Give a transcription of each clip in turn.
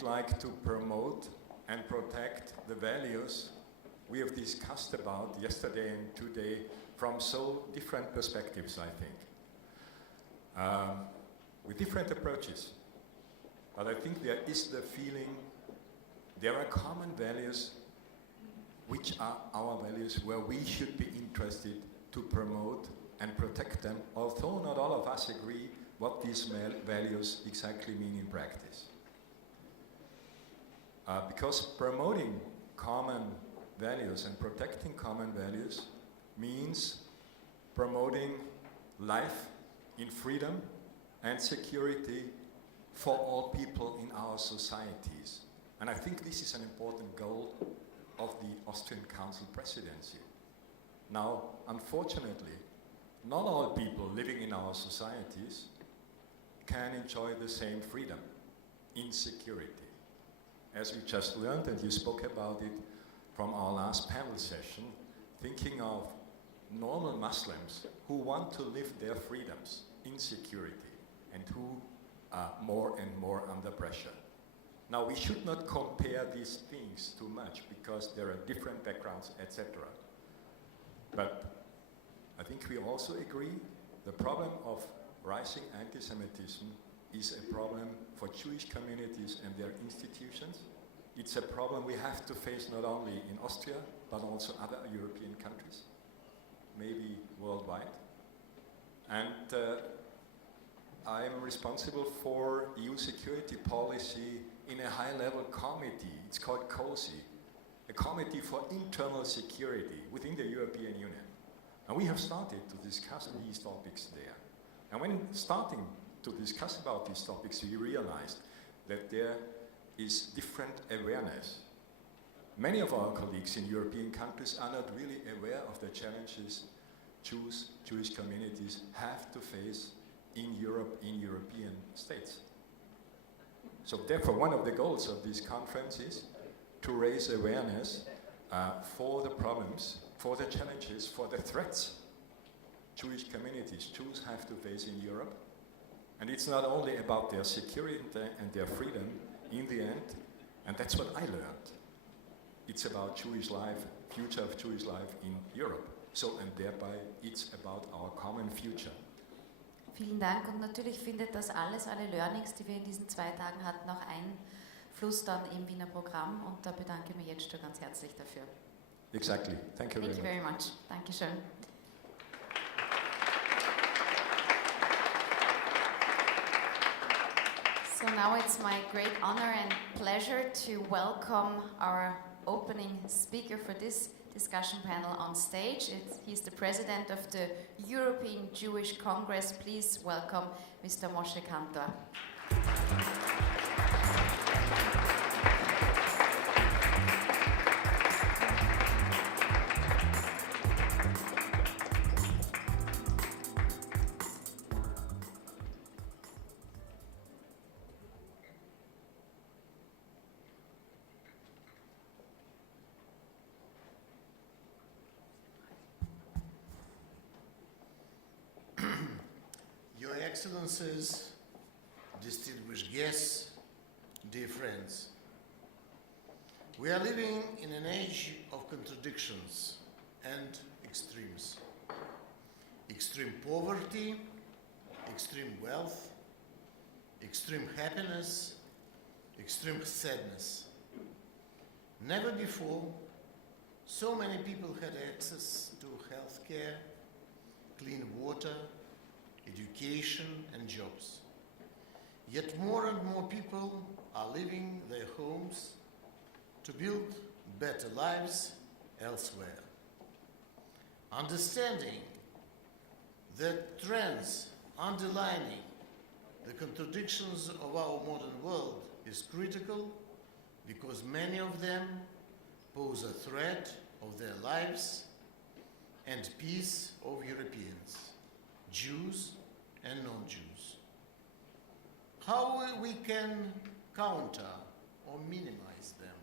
we'd like to promote and protect the values we have discussed about yesterday and today from so different perspectives, I think, with different approaches. But I think there is the feeling there are common values which are our values where we should be interested to promote and protect them, although not all of us agree what these values exactly mean in practice. Because promoting common values and protecting common values means promoting life in freedom and security for all people in our societies. And I think this is an important goal of the Austrian Council presidency. Now, unfortunately, not all people living in our societies can enjoy the same freedom in security. As we just learned, and you spoke about it from our last panel session, thinking of normal Muslims who want to live their freedoms in security and who are more and more under pressure. Now, we should not compare these things too much because there are different backgrounds, etc. But I think we also agree the problem of rising anti-Semitism is a problem for Jewish communities and their institutions. It's a problem we have to face not only in Austria, but also other European countries, maybe worldwide. And I'm responsible for EU security policy in a high-level committee. It's called COSI, a committee for internal security within the European Union. And we have started to discuss these topics there. And when starting to discuss about these topics, we realized that there is different awareness. Many of our colleagues in European countries are not really aware of the challenges Jewish communities have to face in Europe, in European states. So therefore, one of the goals of this conference is to raise awareness for the problems, for the challenges, for the threats Jewish communities, Jews have to face in Europe. And it's not only about their security and their freedom in the end, and that's what I learned. It's about Jewish life, future of Jewish life in Europe. So, and thereby it's about our common future. Vielen Dank, und natürlich findet das alles, alle Learnings, die wir in diesen 2 Tagen hatten, auch Einfluss dann im Wiener Programm, und da bedanke ich mich jetzt schon ganz herzlich dafür. Exactly. Thank you very much. Dankeschön. So now it's my great honor and pleasure to welcome our opening speaker for this discussion panel on stage. He's the president of the European Jewish Congress. Please welcome Mr. Moshe Kantor. Excellencies, distinguished guests, dear friends, we are living in an age of contradictions and extremes. Extreme poverty, extreme wealth, extreme happiness, extreme sadness. Never before so many people had access to health care, clean water, education and jobs. Yet more and more people are leaving their homes to build better lives elsewhere. Understanding that trends underlining the contradictions of our modern world is critical because many of them pose a threat of their lives and peace of Europeans, Jews and non-Jews. How we can counter or minimize them?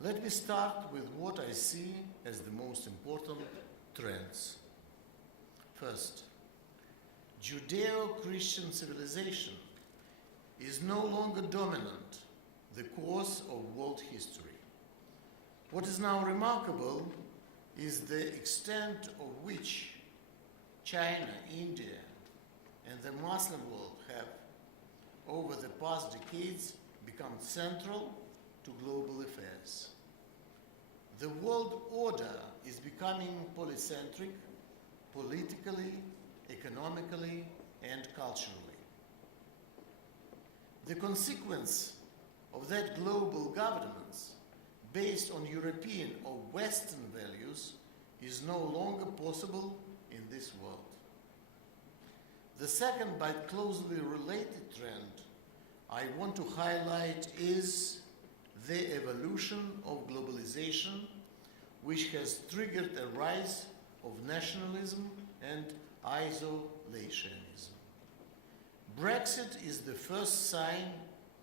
Let me start with what I see as the most important trends. First, Judeo-Christian civilization is no longer dominant the course of world history. What is now remarkable is the extent of which China, India, and the Muslim world have, over the past decades, become central to global affairs. The world order is becoming polycentric, politically, economically, and culturally. The consequence of that global governance, based on European or Western values, is no longer possible in this world. The second but closely related trend I want to highlight is the evolution of globalization, which has triggered a rise of nationalism and isolationism. Brexit is the first sign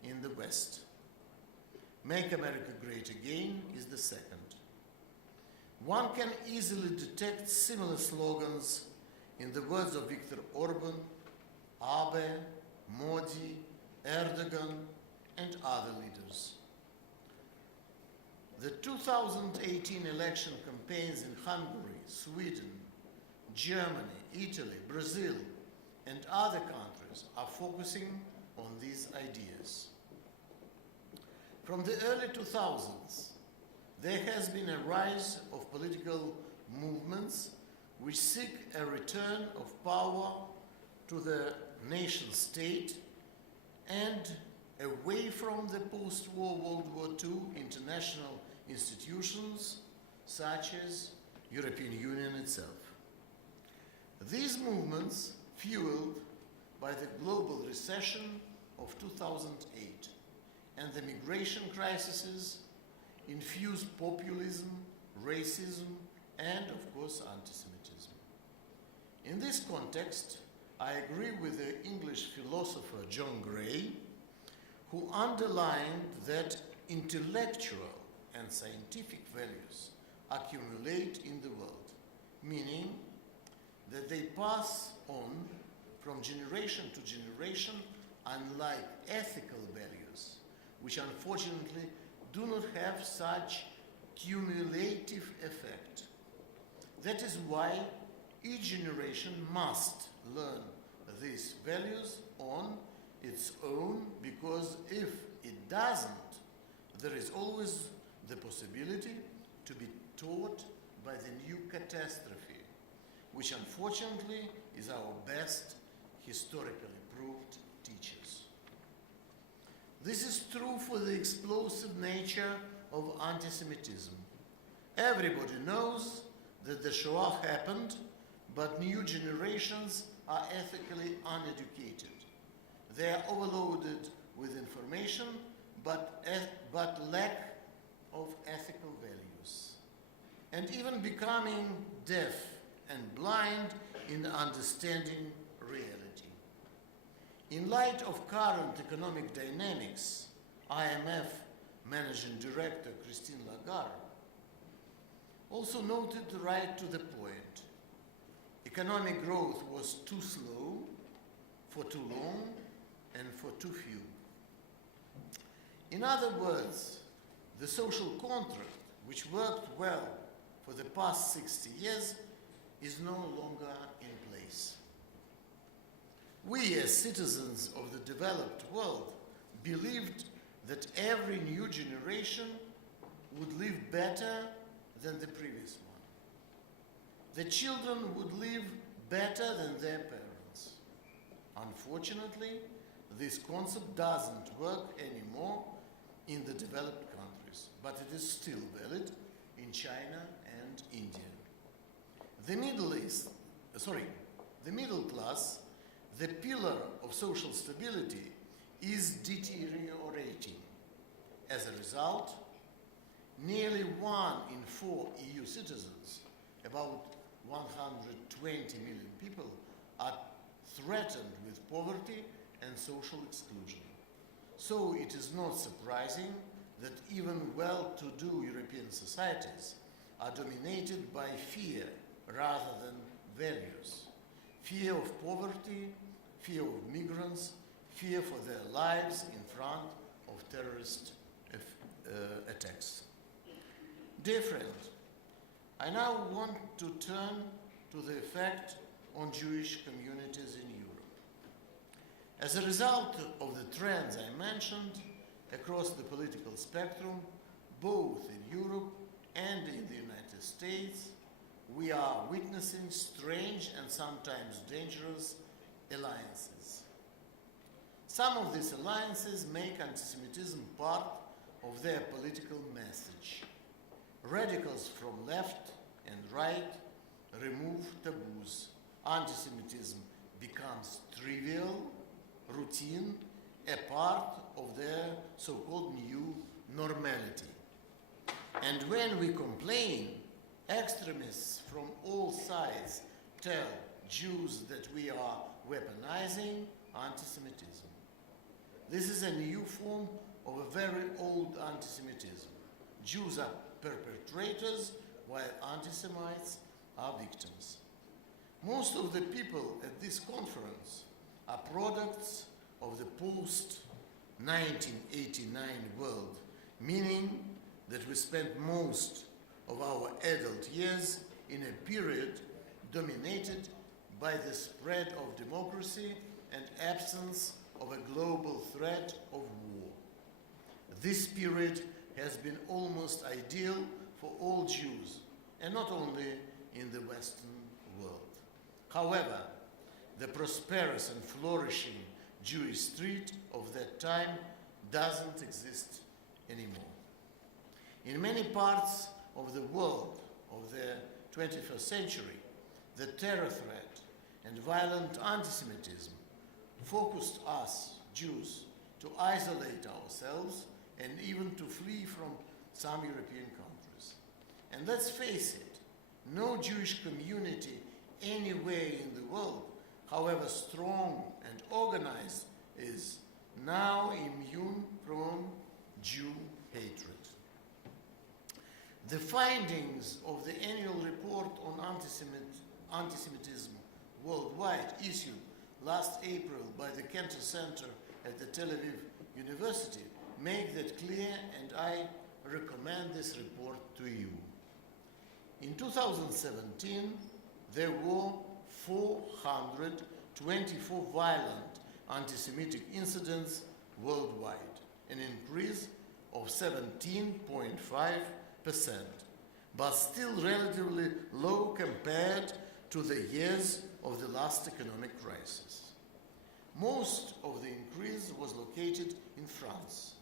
in the West. Make America Great Again is the second. One can easily detect similar slogans in the words of Viktor Orban, Abe, Modi, Erdogan, and other leaders. The 2018 election campaigns in Hungary, Sweden, Germany, Italy, Brazil, and other countries are focusing on these ideas. From the early 2000s, there has been a rise of political movements which seek a return of power to the nation state and away from the post-war World War II international institutions such as European Union itself. These movements, fueled by the global recession of 2008 and the migration crises, infused populism, racism, and of course anti-Semitism. In this context, I agree with the English philosopher John Gray, who underlined that intellectual and scientific values accumulate in the world, meaning that they pass on from generation to generation, unlike ethical values, which unfortunately do not have such cumulative effect. That is why each generation must learn these values on its own, because if it doesn't, there is always the possibility to be taught by the new catastrophe, which unfortunately is our best historically proved teachers. This is true for the explosive nature of anti-Semitism. Everybody knows that the Shoah happened, but new generations are ethically uneducated. They are overloaded with information, but lack of ethical values, and even becoming deaf and blind in understanding reality. In light of current economic dynamics, IMF Managing Director Christine Lagarde also noted right to the point. Economic growth was too slow, for too long, and for too few. In other words, the social contract, which worked well for the past 60 years, is no longer in place. We, as citizens of the developed world, believed that every new generation would live better than the previous one. The children would live better than their parents. Unfortunately, this concept doesn't work anymore in the developed countries, but it is still valid in China and India. The middle class, the pillar of social stability, is deteriorating. As a result, nearly 1 in 4 EU citizens, about 120 million people, are threatened with poverty and social exclusion. So it is not surprising that even well-to-do European societies are dominated by fear rather than values. Fear of poverty, fear of migrants, fear for their lives in front of terrorist attacks. Dear friend, I now want to turn to the effect on Jewish communities in Europe. As a result of the trends I mentioned across the political spectrum, both in Europe and in the United States, we are witnessing strange and sometimes dangerous alliances. Some of these alliances make anti-Semitism part of their political message. Radicals from left and right remove taboos. Anti-Semitism becomes trivial, routine, a part of their so-called new normality. And when we complain, extremists from all sides tell Jews that we are weaponizing anti-Semitism. This is a new form of a very old anti-Semitism. Jews are perpetrators while anti-Semites are victims. Most of the people at this conference are products of the post-1989 world, meaning that we spent most of our adult years in a period dominated by the spread of democracy and absence of a global threat of war. This period has been almost ideal for all Jews, and not only in the Western world. However, the prosperous and flourishing Jewish street of that time doesn't exist anymore. In many parts of the world of the 21st century, the terror threat and violent anti-Semitism focused us, Jews, to isolate ourselves and even to flee from some European countries. And let's face it, no Jewish community anywhere in the world, however strong and organized, is now immune from Jew hatred. The findings of the annual report on anti-Semitism worldwide, issued last April by the Cantor Center at the Tel Aviv University, make that clear, and I recommend this report to you. In 2017, there were 424 violent anti-Semitic incidents worldwide, an increase of 17.5%, but still relatively low compared to the years of the last economic crisis. Most of the increase was located in France.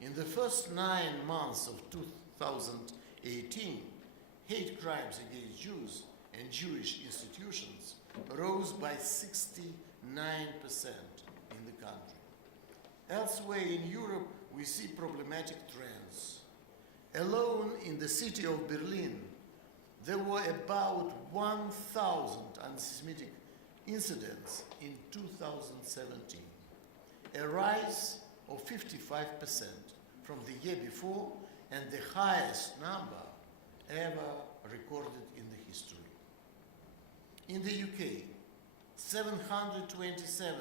In the first 9 months of 2018, hate crimes against Jews and Jewish institutions rose by 69% in the country. Elsewhere in Europe, we see problematic trends. Alone in the city of Berlin, there were about 1,000 anti-Semitic incidents in 2017, a rise of 55% from the year before and the highest number ever recorded in the history. In the UK, 727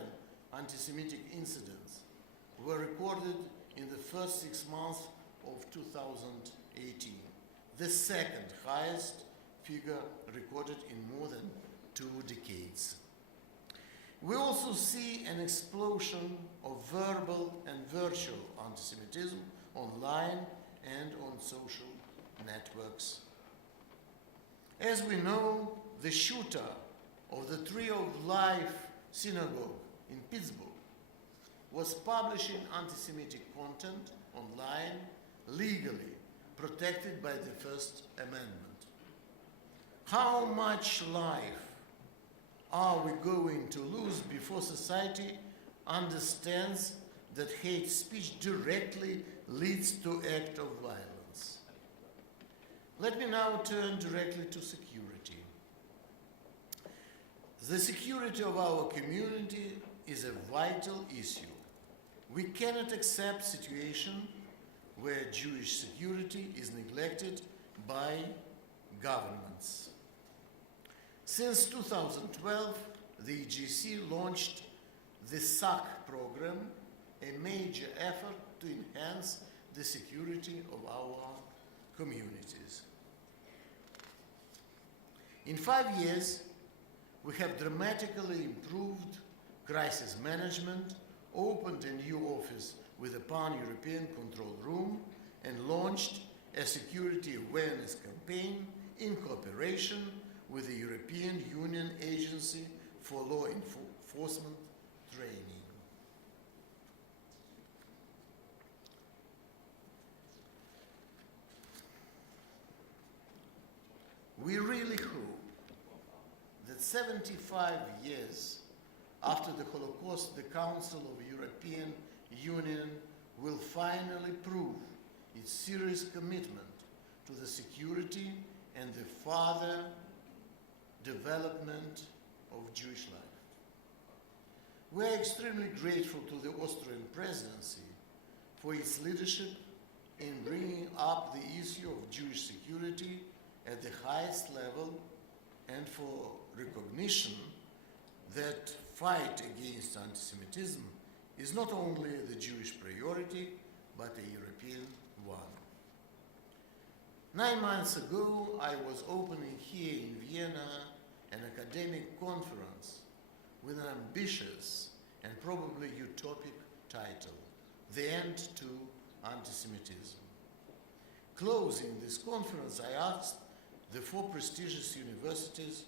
anti-Semitic incidents were recorded in the first 6 months of 2018, the second highest figure recorded in more than 2 decades. We also see an explosion of verbal and virtual anti-Semitism online and on social networks. As we know, the shooter of the Tree of Life synagogue in Pittsburgh was publishing anti-Semitic content online legally, protected by the First Amendment. How much life are we going to lose before society understands that hate speech directly leads to acts of violence? Let me now turn directly to security. The security of our community is a vital issue. We cannot accept a situation where Jewish security is neglected by governments. Since 2012, the EGC launched the SAC program, a major effort to enhance the security of our communities. In 5 years, we have dramatically improved crisis management, opened a new office with a pan-European control room, and launched a security awareness campaign in cooperation with the European Union Agency for Law Enforcement Training. We really hope that 75 years after the Holocaust, the Council of European Union will finally prove its serious commitment to the security and the further development of Jewish life. We are extremely grateful to the Austrian presidency for its leadership in bringing up the issue of Jewish security at the highest level, and for recognition that fight against anti-Semitism is not only the Jewish priority, but a European one. 9 months ago, I was opening here in Vienna an academic conference with an ambitious and probably utopic title, The End to Anti-Semitism. Closing this conference, I asked the 4 prestigious universities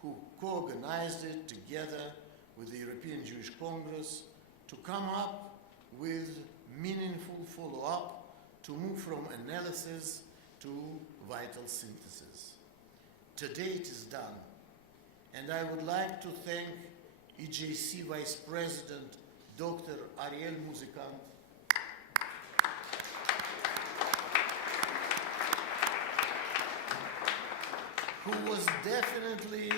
who co-organized it together with the European Jewish Congress to come up with meaningful follow-up to move from analysis to vital synthesis. Today it is done, and I would like to thank EJC Vice President Dr. Ariel Muzikant, who was definitely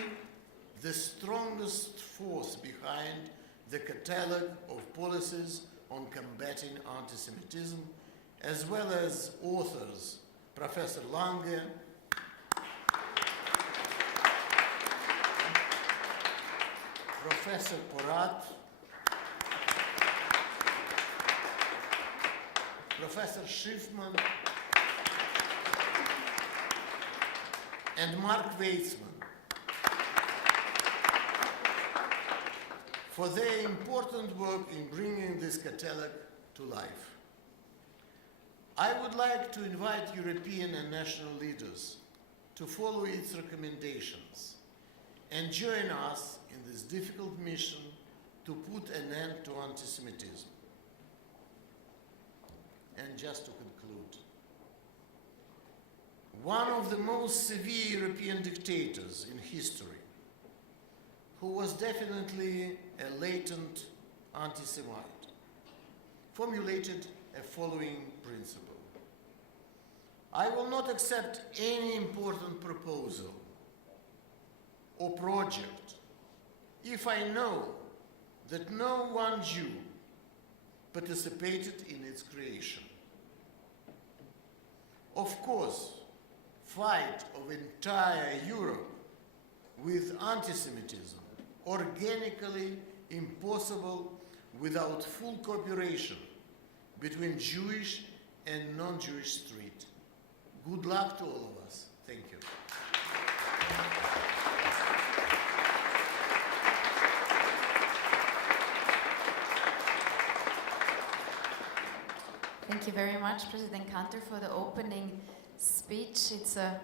the strongest force behind the catalog of policies on combating anti-Semitism, as well as authors Professor Lange, Professor Porat, Professor Schiffman, and Mark Weitzman for their important work in bringing this catalog to life. I would like to invite European and national leaders to follow its recommendations and join us in this difficult mission to put an end to anti-Semitism. And just to conclude, one of the most severe European dictators in history, who was definitely a latent anti-Semite, formulated a following principle: I will not accept any important proposal or project if I know that no one Jew participated in its creation. Of course, fight of entire Europe with anti-Semitism organically impossible without full cooperation between Jewish and non-Jewish street. Good luck to all of us. Thank you. Thank you very much, President Kanter, for the opening speech. It's a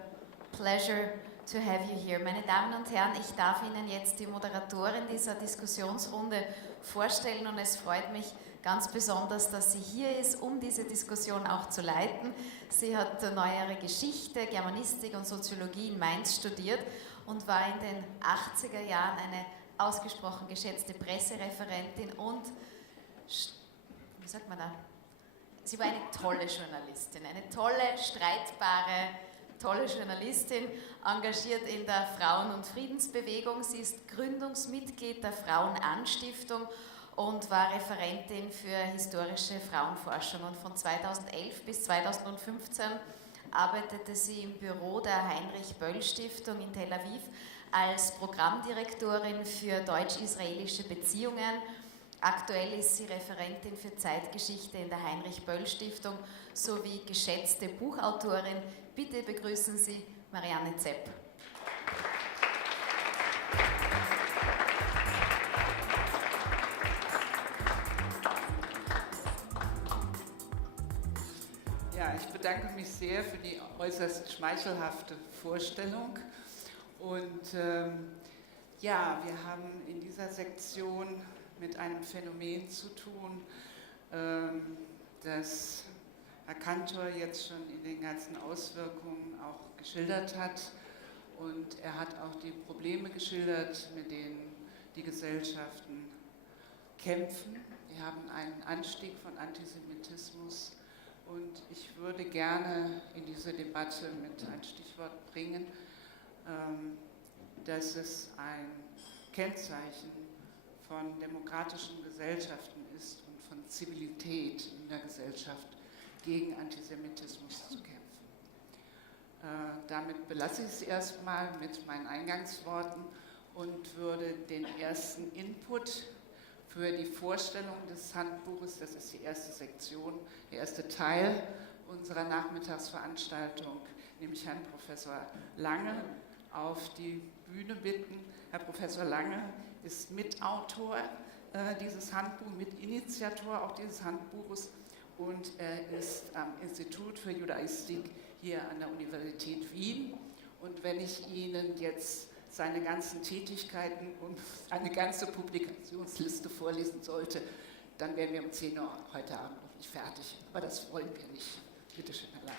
pleasure to have you here. Meine Damen und Herren, ich darf Ihnen jetzt die Moderatorin dieser Diskussionsrunde vorstellen, und es freut mich ganz besonders, dass sie hier ist, um diese Diskussion auch zu leiten. Sie hat neuere Geschichte, Germanistik und Soziologie in Mainz studiert und war in den 80er Jahren eine ausgesprochen geschätzte Pressereferentin und, wie sagt man da? Sie war eine tolle Journalistin, eine tolle, streitbare, tolle Journalistin, engagiert in der Frauen- und Friedensbewegung. Sie ist Gründungsmitglied der Frauenanstiftung und war Referentin für historische Frauenforschung. Und von 2011 bis 2015 arbeitete sie im Büro der Heinrich-Böll-Stiftung in Tel Aviv als Programmdirektorin für deutsch-israelische Beziehungen, Aktuell ist sie Referentin für Zeitgeschichte in der Heinrich-Böll-Stiftung sowie geschätzte Buchautorin. Bitte begrüßen Sie Marianne Zepp. Ja, ich bedanke mich sehr für die äußerst schmeichelhafte Vorstellung. Und ja, wir haben in dieser Sektion mit einem Phänomen zu tun, das Herr Kantor jetzt schon in den ganzen Auswirkungen auch geschildert hat. Und er hat auch die Probleme geschildert, mit denen die Gesellschaften kämpfen. Wir haben einen Anstieg von Antisemitismus. Und ich würde gerne in diese Debatte mit ein Stichwort bringen, dass es ein Kennzeichen von demokratischen Gesellschaften ist und von Zivilität in der Gesellschaft, gegen Antisemitismus zu kämpfen. Damit belasse ich es erstmal mit meinen Eingangsworten und würde den ersten Input für die Vorstellung des Handbuches, das ist die erste Sektion, der erste Teil unserer Nachmittagsveranstaltung, nämlich Herrn Professor Lange auf die Bühne bitten. Herr Professor Lange ist Mitautor dieses Handbuchs, Mitinitiator auch dieses Handbuches und er ist am Institut für Judaistik hier an der Universität Wien. Und wenn ich Ihnen jetzt seine ganzen Tätigkeiten und eine ganze Publikationsliste vorlesen sollte, dann wären wir um 10 Uhr heute Abend noch nicht fertig. Aber das wollen wir nicht. Bitte schön, Herr Lange.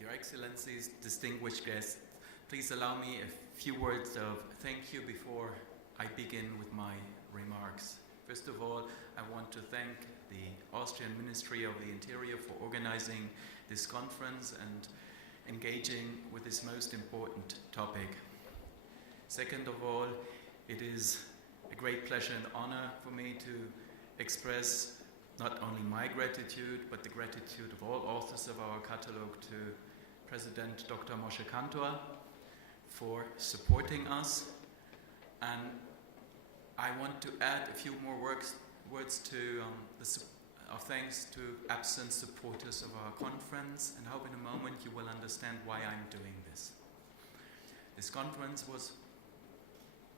Your Excellencies, distinguished guests, please allow me a few words of thank you before I begin with my remarks. First of all, I want to thank the Austrian Ministry of the Interior for organizing this conference and engaging with this most important topic. Second of all, it is a great pleasure and honor for me to express not only my gratitude, but the gratitude of all authors of our catalogue to President Dr. Moshe Kantor for supporting us. And I want to add a few more words to of thanks to absent supporters of our conference, and I hope in a moment you will understand why I'm doing this. This conference was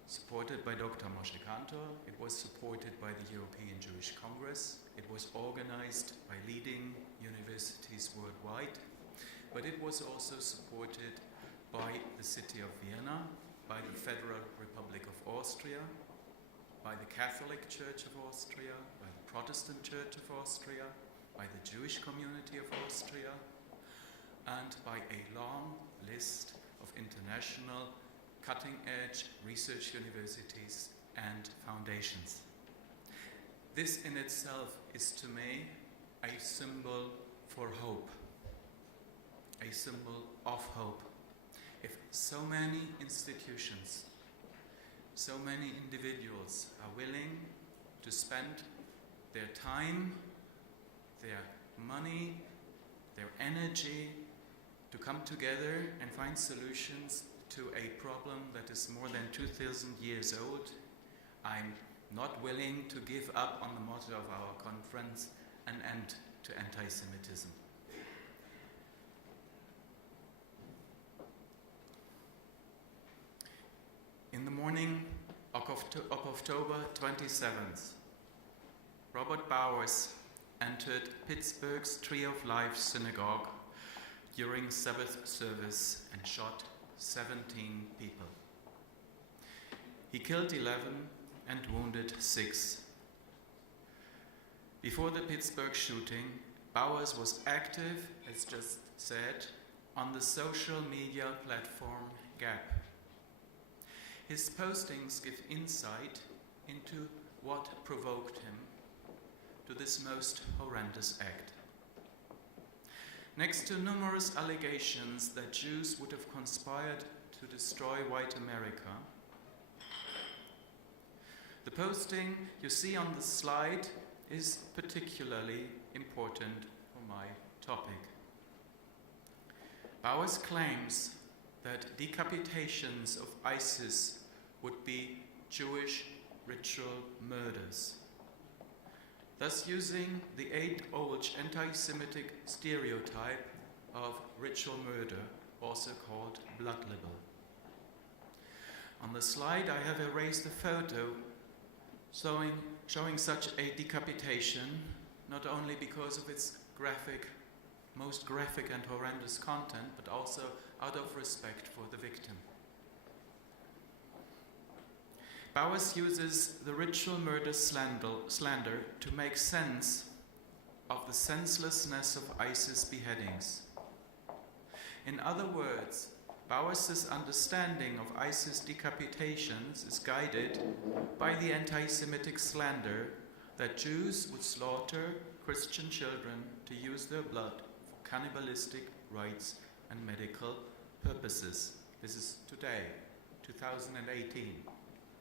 supported by Dr. Moshe Kantor. It was supported by the European Jewish Congress. It was organized by leading universities worldwide, but it was also supported by the city of Vienna, by the Federal Republic of Austria, by the Catholic Church of Austria, by the Protestant Church of Austria, by the Jewish community of Austria, and by a long list of international cutting-edge research universities and foundations. This in itself is to me a symbol for hope, a symbol of hope. If so many institutions, so many individuals are willing to spend their time, their money, their energy to come together and find solutions to a problem that is more than 2,000 years old, I'm not willing to give up on the motto of our conference, an end to anti-Semitism. In the morning of October 27th, Robert Bowers entered Pittsburgh's Tree of Life synagogue during Sabbath service and shot 17 people. He killed 11 and wounded 6. Before the Pittsburgh shooting, Bowers was active, as just said, on the social media platform Gap. His postings give insight into what provoked him to this most horrendous act. Next to numerous allegations that Jews would have conspired to destroy white America, the posting you see on the slide is particularly important for my topic. Bauer's claims that decapitations of ISIS would be Jewish ritual murders, thus using the age-old anti-Semitic stereotype of ritual murder, also called blood libel. On the slide I have erased a photo showing such a decapitation, not only because of its most graphic and horrendous content, but also out of respect for the victim. Bowers uses the ritual murder slander to make sense of the senselessness of ISIS beheadings. In other words, Bowers' understanding of ISIS decapitations is guided by the anti-Semitic slander that Jews would slaughter Christian children to use their blood for cannibalistic rites and medical purposes. This is today, 2018,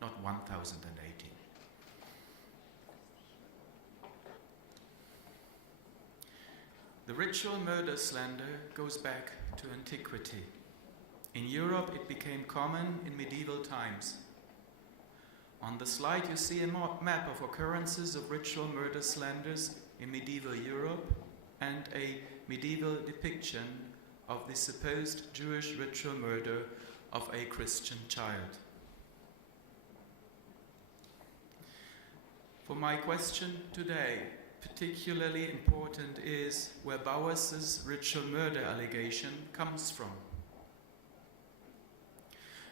not 1018. The ritual murder slander goes back to antiquity. In Europe, it became common in medieval times. On the slide, you see a map of occurrences of ritual murder slanders in medieval Europe and a medieval depiction of the supposed Jewish ritual murder of a Christian child. For my question today, particularly important is where Bowers' ritual murder allegation comes from.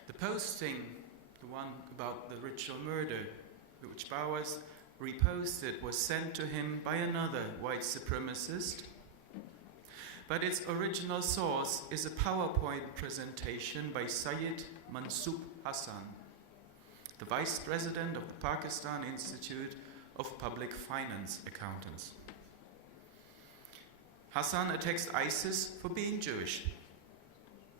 The posting, the one about the ritual murder, which Bowers reposted, was sent to him by another white supremacist, but its original source is a PowerPoint presentation by Syed Mansoub Hassan, the Vice President of the Pakistan Institute of Public Finance Accountants. Hassan attacks ISIS for being Jewish.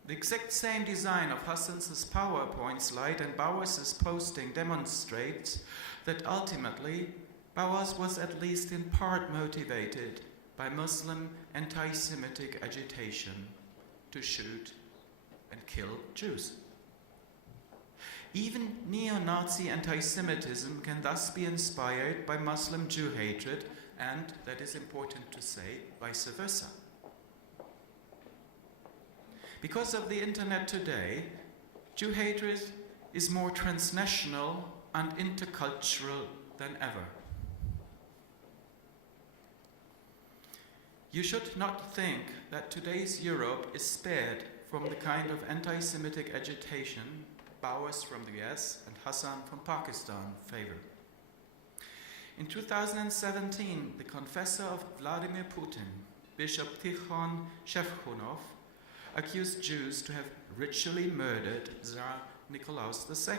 The exact same design of Hassan's PowerPoint slide and Bowers' posting demonstrates that ultimately Bowers was at least in part motivated by Muslim anti-Semitic agitation to shoot and kill Jews. Even neo-Nazi anti-Semitism can thus be inspired by Muslim Jew hatred and, that is important to say, vice versa. Because of the internet today, Jew hatred is more transnational and intercultural than ever. You should not think that today's Europe is spared from the kind of anti-Semitic agitation Bowers from the US and Hassan from Pakistan favor. In 2017, the confessor of Vladimir Putin, Bishop Tikhon Shevchunov, accused Jews to have ritually murdered Tsar Nikolaus II.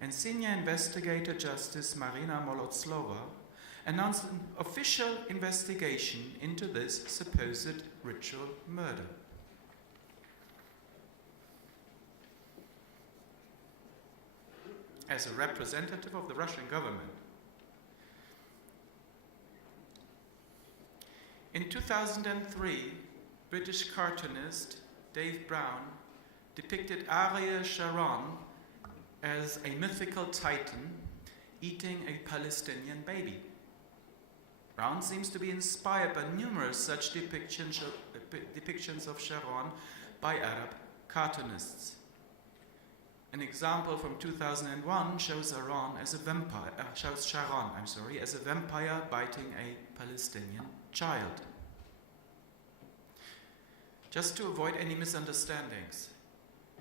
And senior investigator Justice Marina Molotslova announced an official investigation into this supposed ritual murder. As a representative of the Russian government, in 2003, British cartoonist Dave Brown depicted Ariel Sharon as a mythical titan eating a Palestinian baby. Brown seems to be inspired by numerous such depictions of Sharon by Arab cartoonists. An example from 2001 shows Sharon as a vampire biting a Palestinian child. Just to avoid any misunderstandings,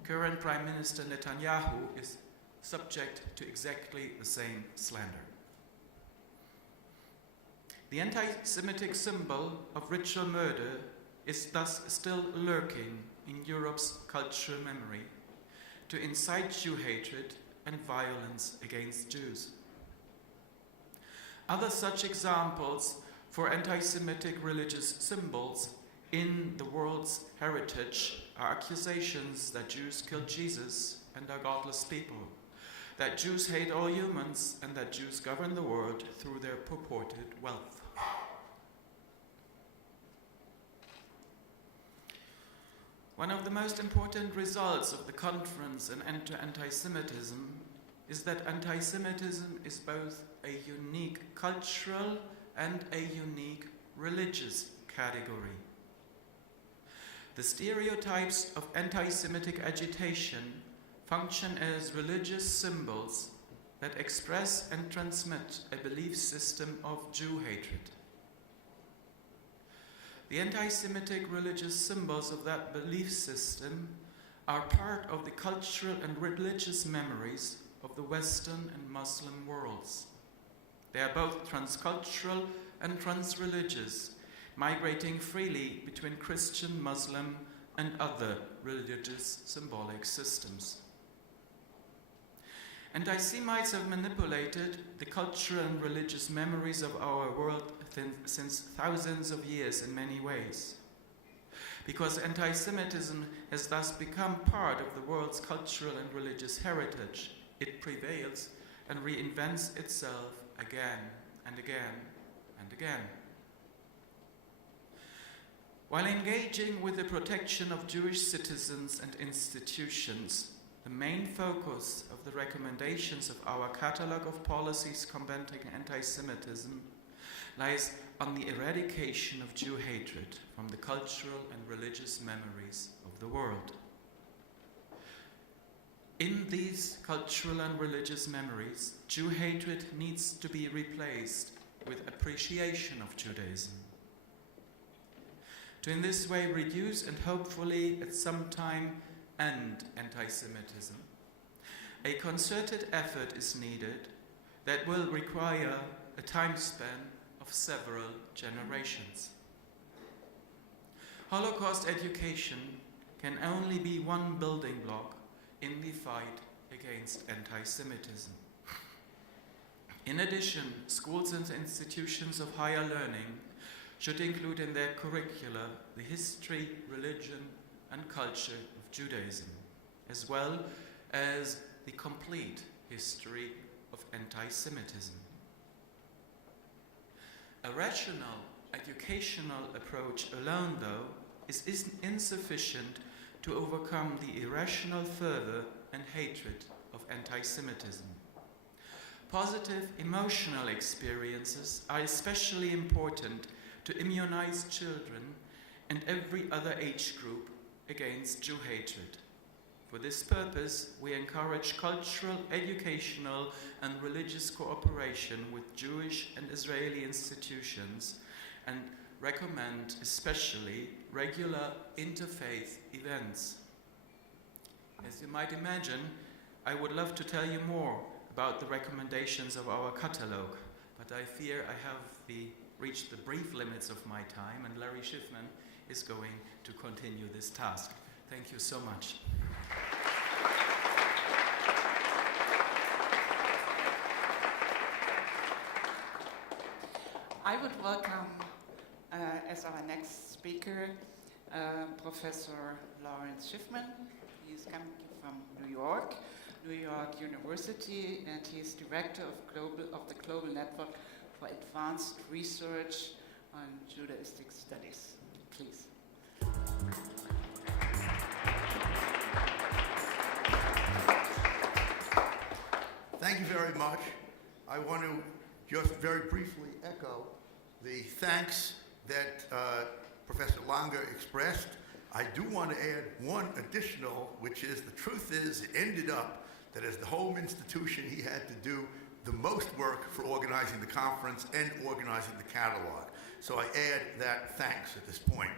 current Prime Minister Netanyahu is subject to exactly the same slander. The anti-Semitic symbol of ritual murder is thus still lurking in Europe's cultural memory to incite Jew hatred and violence against Jews. Other such examples for anti-Semitic religious symbols in the world's heritage are accusations that Jews killed Jesus and are godless people, that Jews hate all humans, and that Jews govern the world through their purported wealth. One of the most important results of the conference on anti-Semitism is that anti-Semitism is both a unique cultural and a unique religious category. The stereotypes of anti-Semitic agitation function as religious symbols that express and transmit a belief system of Jew hatred. The anti-Semitic religious symbols of that belief system are part of the cultural and religious memories of the Western and Muslim worlds. They are both transcultural and transreligious, migrating freely between Christian, Muslim, and other religious symbolic systems. Anti-Semites have manipulated the cultural and religious memories of our world since thousands of years in many ways. Because anti-Semitism has thus become part of the world's cultural and religious heritage, it prevails and reinvents itself again and again and again. While engaging with the protection of Jewish citizens and institutions, the main focus of the recommendations of our catalogue of policies combating anti-Semitism lies on the eradication of Jew hatred from the cultural and religious memories of the world. In these cultural and religious memories, Jew hatred needs to be replaced with appreciation of Judaism. To in this way reduce and hopefully at some time end anti-Semitism, a concerted effort is needed that will require a time span of several generations. Holocaust education can only be one building block in the fight against anti-Semitism. In addition, schools and institutions of higher learning should include in their curricula the history, religion, and culture of Judaism, as well as the complete history of anti-Semitism. A rational educational approach alone, though, is insufficient to overcome the irrational fervor and hatred of anti-Semitism. Positive emotional experiences are especially important to immunize children and every other age group against Jew hatred. For this purpose, we encourage cultural, educational, and religious cooperation with Jewish and Israeli institutions and recommend especially regular interfaith events. As you might imagine, I would love to tell you more about the recommendations of our catalogue, but I fear I have reached the brief limits of my time, and Larry Schiffman is going to continue this task. Thank you so much. I would welcome as our next speaker Professor Lawrence Schiffman. He is coming from New York University, and he is director of the Global Network for Advanced Research on Judaistic Studies. Please. Thank you very much. I want to just very briefly echo the thanks that Professor Lange expressed. I do want to add one additional, which is the truth is it ended up that as the home institution he had to do the most work for organizing the conference and organizing the catalog. So I add that thanks at this point.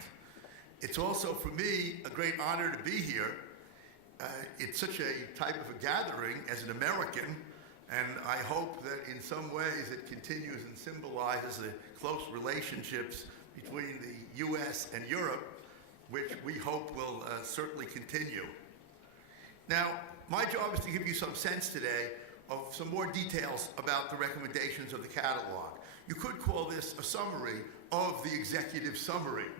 It's also for me a great honor to be here. It's such a type of a gathering as an American, and I hope that in some ways it continues and symbolizes the close relationships between the US and Europe, which we hope will certainly continue. Now, my job is to give you some sense today of some more details about the recommendations of the catalog. You could call this a summary of the executive summary.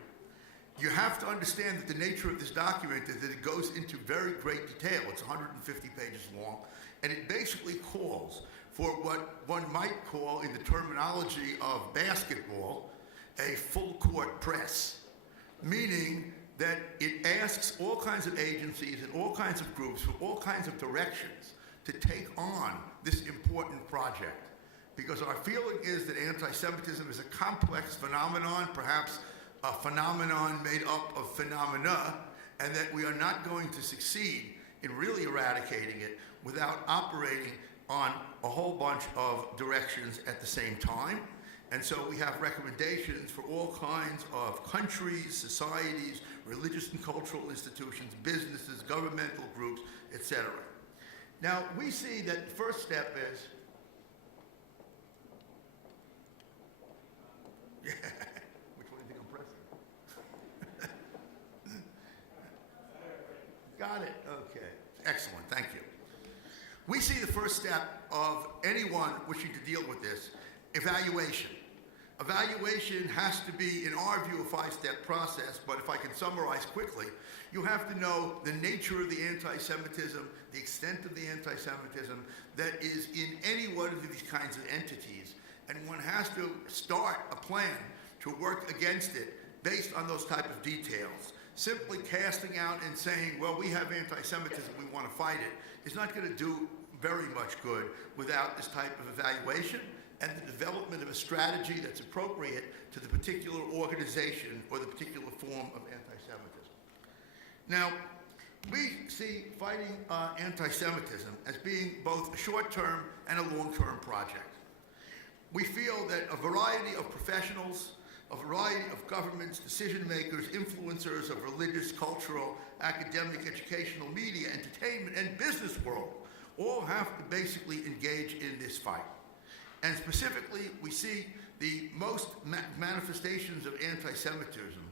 You have to understand that the nature of this document is that it goes into very great detail. It's 150 pages long, and it basically calls for what one might call, in the terminology of basketball, a full court press, meaning that it asks all kinds of agencies and all kinds of groups from all kinds of directions to take on this important project. Because our feeling is that anti-Semitism is a complex phenomenon, perhaps a phenomenon made up of phenomena, and that we are not going to succeed in really eradicating it without operating on a whole bunch of directions at the same time. And so we have recommendations for all kinds of countries, societies, religious and cultural institutions, businesses, governmental groups, etc. Now, we see that the first step is, which one do you think I'm pressing? Got it, okay. Excellent, thank you. We see the first step of anyone wishing to deal with this, evaluation. Evaluation has to be, in our view, a five-step process, but if I can summarize quickly, you have to know the nature of the anti-Semitism, the extent of the anti-Semitism that is in any one of these kinds of entities, and one has to start a plan to work against it based on those type of details. Simply casting out and saying, well, we have anti-Semitism, we want to fight it, is not going to do very much good without this type of evaluation and the development of a strategy that's appropriate to the particular organization or the particular form of anti-Semitism. Now, we see fighting anti-Semitism as being both a short-term and a long-term project. We feel that a variety of professionals, a variety of governments, decision-makers, influencers of religious, cultural, academic, educational, media, entertainment, and business world all have to basically engage in this fight. And specifically, we see the most manifestations of anti-Semitism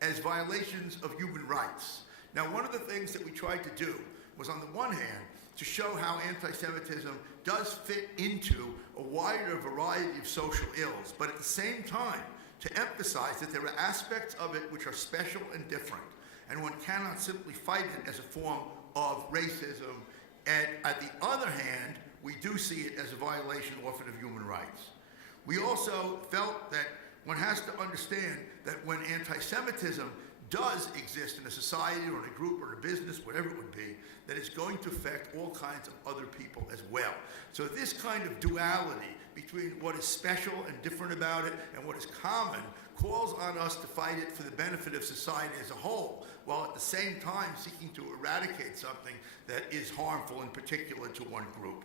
as violations of human rights. Now, one of the things that we tried to do was, on the one hand, to show how anti-Semitism does fit into a wider variety of social ills, but at the same time, to emphasize that there are aspects of it which are special and different, and one cannot simply fight it as a form of racism. And at the other hand, we do see it as a violation often of human rights. We also felt that one has to understand that when anti-Semitism does exist in a society or in a group or a business, whatever it would be, that it's going to affect all kinds of other people as well. So this kind of duality between what is special and different about it and what is common calls on us to fight it for the benefit of society as a whole, while at the same time seeking to eradicate something that is harmful in particular to one group.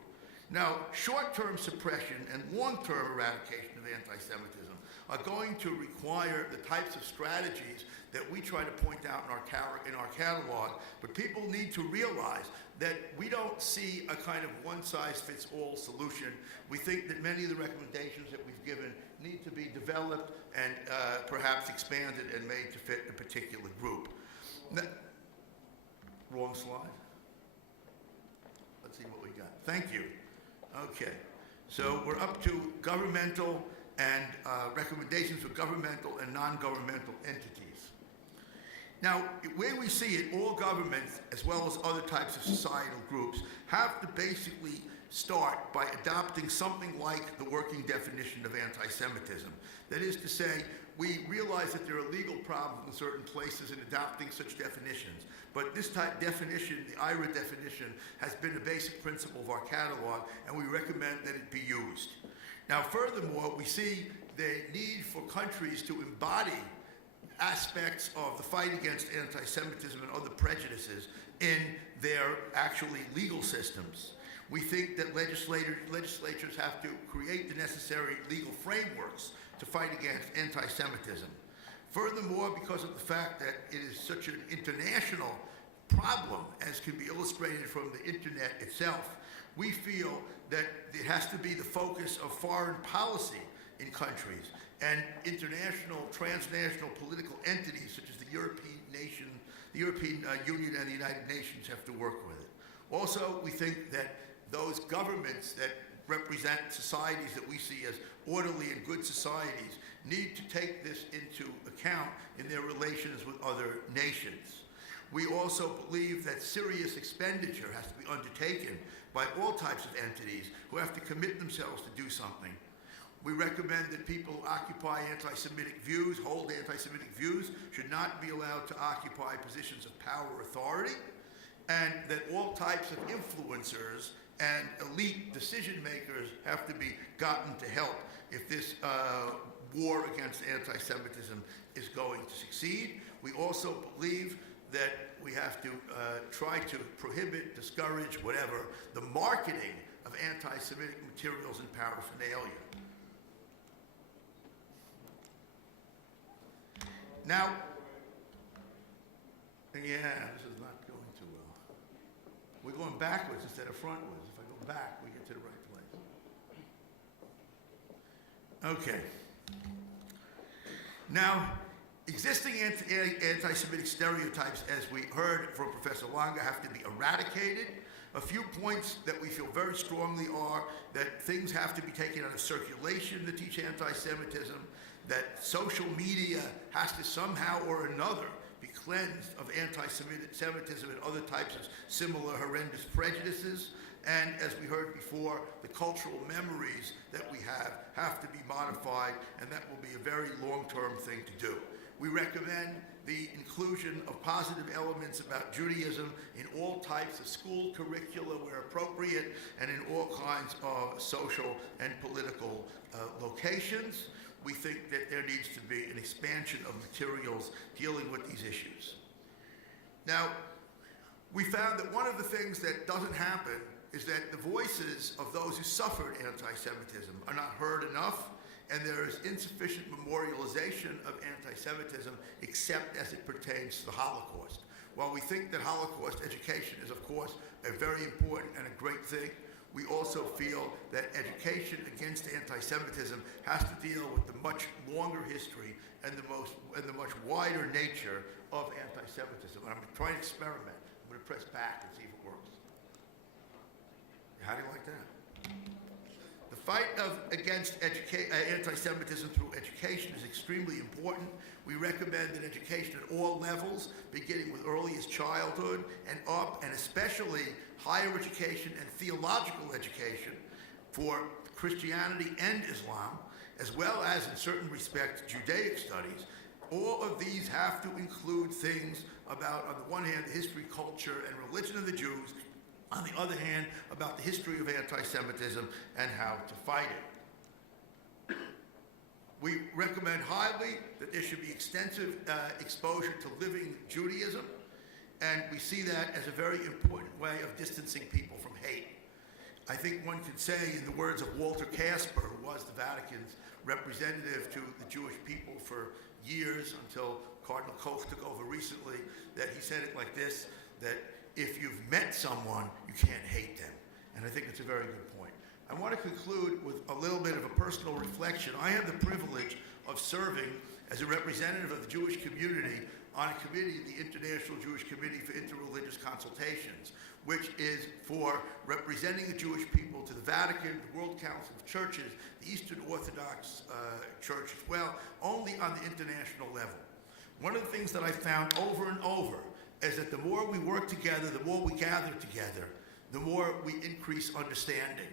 Now, short-term suppression and long-term eradication of anti-Semitism are going to require the types of strategies that we try to point out in our catalog, but people need to realize that we don't see a kind of one-size-fits-all solution. We think that many of the recommendations that we've given need to be developed and perhaps expanded and made to fit a particular group. Wrong slide. Let's see what we got. Thank you. Okay, so we're up to governmental and recommendations for governmental and non-governmental entities. Now, where we see it, all governments, as well as other types of societal groups, have to basically start by adopting something like the working definition of anti-Semitism. That is to say, we realize that there are legal problems in certain places in adopting such definitions. But this type definition, the IRA definition, has been a basic principle of our catalog, and we recommend that it be used. Now, furthermore, we see the need for countries to embody aspects of the fight against anti-Semitism and other prejudices in their actually legal systems. We think that legislatures have to create the necessary legal frameworks to fight against anti-Semitism. Furthermore, because of the fact that it is such an international problem, as can be illustrated from the internet itself, we feel that it has to be the focus of foreign policy in countries, and international, transnational political entities such as the European Union and the United Nations have to work with it. Also, we think that those governments that represent societies that we see as orderly and good societies need to take this into account in their relations with other nations. We also believe that serious expenditure has to be undertaken by all types of entities who have to commit themselves to do something. We recommend that people who occupy anti-Semitic views, hold anti-Semitic views, should not be allowed to occupy positions of power or authority, and that all types of influencers and elite decision makers have to be gotten to help if this war against anti-Semitism is going to succeed. We also believe that we have to try to prohibit, discourage, whatever, the marketing of anti-Semitic materials and paraphernalia. Now, yeah, this is not going too well. We're going backwards instead of frontwards. If I go back, we get to the right place. Okay. Now, existing anti-Semitic stereotypes, as we heard from Professor Lange, have to be eradicated. A few points that we feel very strongly are that things have to be taken out of circulation that teach anti-Semitism, that social media has to somehow or another be cleansed of anti-Semitism and other types of similar horrendous prejudices. And as we heard before, the cultural memories that we have to be modified, and that will be a very long-term thing to do. We recommend the inclusion of positive elements about Judaism in all types of school curricula where appropriate, and in all kinds of social and political locations. We think that there needs to be an expansion of materials dealing with these issues. Now, we found that one of the things that doesn't happen is that the voices of those who suffered anti-Semitism are not heard enough, and there is insufficient memorialization of anti-Semitism except as it pertains to the Holocaust. While we think that Holocaust education is, of course, a very important and a great thing, we also feel that education against anti-Semitism has to deal with the much longer history and the much wider nature of anti-Semitism. And I'm going to try and experiment. I'm going to press back and see if it works. How do you like that? The fight against anti-Semitism through education is extremely important. We recommend that education at all levels, beginning with earliest childhood and up, and especially higher education and theological education for Christianity and Islam, as well as, in certain respects, Judaic studies. All of these have to include things about, on the one hand, the history, culture, and religion of the Jews, on the other hand, about the history of anti-Semitism and how to fight it. We recommend highly that there should be extensive exposure to living Judaism, and we see that as a very important way of distancing people from hate. I think one could say, in the words of Walter Casper, who was the Vatican's representative to the Jewish people for years until Cardinal Koch took over recently, that he said it like this, that if you've met someone, you can't hate them. And I think it's a very good point. I want to conclude with a little bit of a personal reflection. I have the privilege of serving as a representative of the Jewish community on a committee, the International Jewish Committee for Interreligious Consultations, which is for representing the Jewish people to the Vatican, the World Council of Churches, the Eastern Orthodox Church as well, only on the international level. One of the things that I found over and over is that the more we work together, the more we gather together, the more we increase understanding.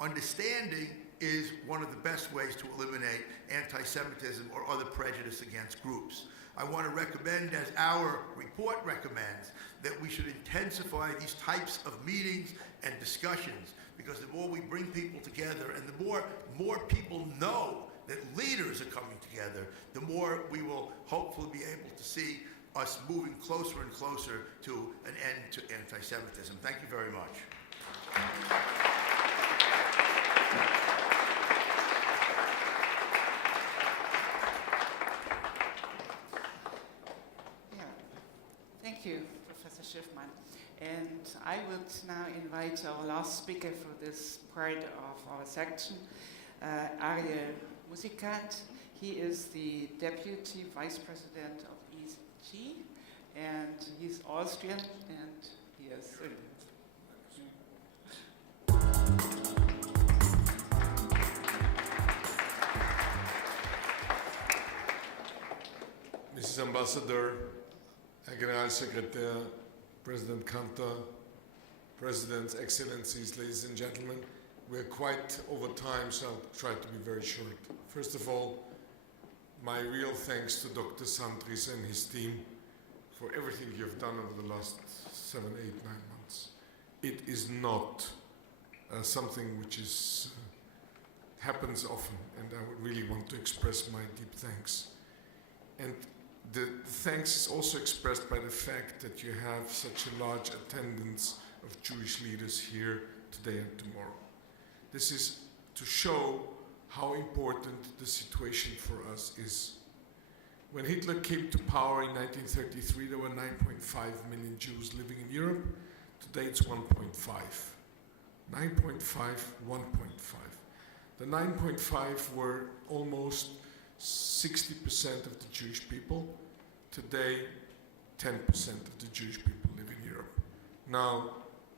Understanding is one of the best ways to eliminate anti-Semitism or other prejudice against groups. I want to recommend, as our report recommends, that we should intensify these types of meetings and discussions, because the more we bring people together and the more people know that leaders are coming together, the more we will hopefully be able to see us moving closer and closer to an end to anti-Semitism. Thank you very much. Thank you, Professor Schiffmann. And I would now invite our last speaker for this part of our section, Ariel Musicat. He is the Deputy Vice President of ESG, and he's Austrian, and he is Mrs. Ambassador, Herr Generalsekretär, President Kantor, Presidents, Excellencies, ladies and gentlemen, we're quite over time, so I'll try to be very short. First of all, my real thanks to Dr. Sandris and his team for everything you've done over the last 7, 8, 9 months. It is not something which is happens often, and I would really want to express my deep thanks. And the thanks is also expressed by the fact that you have such a large attendance of Jewish leaders here today and tomorrow. This is to show how important the situation for us is. When Hitler came to power in 1933, there were 9.5 million Jews living in Europe. Today it's 1.5. 9.5, 1.5. The 9.5 were almost 60% of the Jewish people. Today, 10% of the Jewish people live in Europe. Now,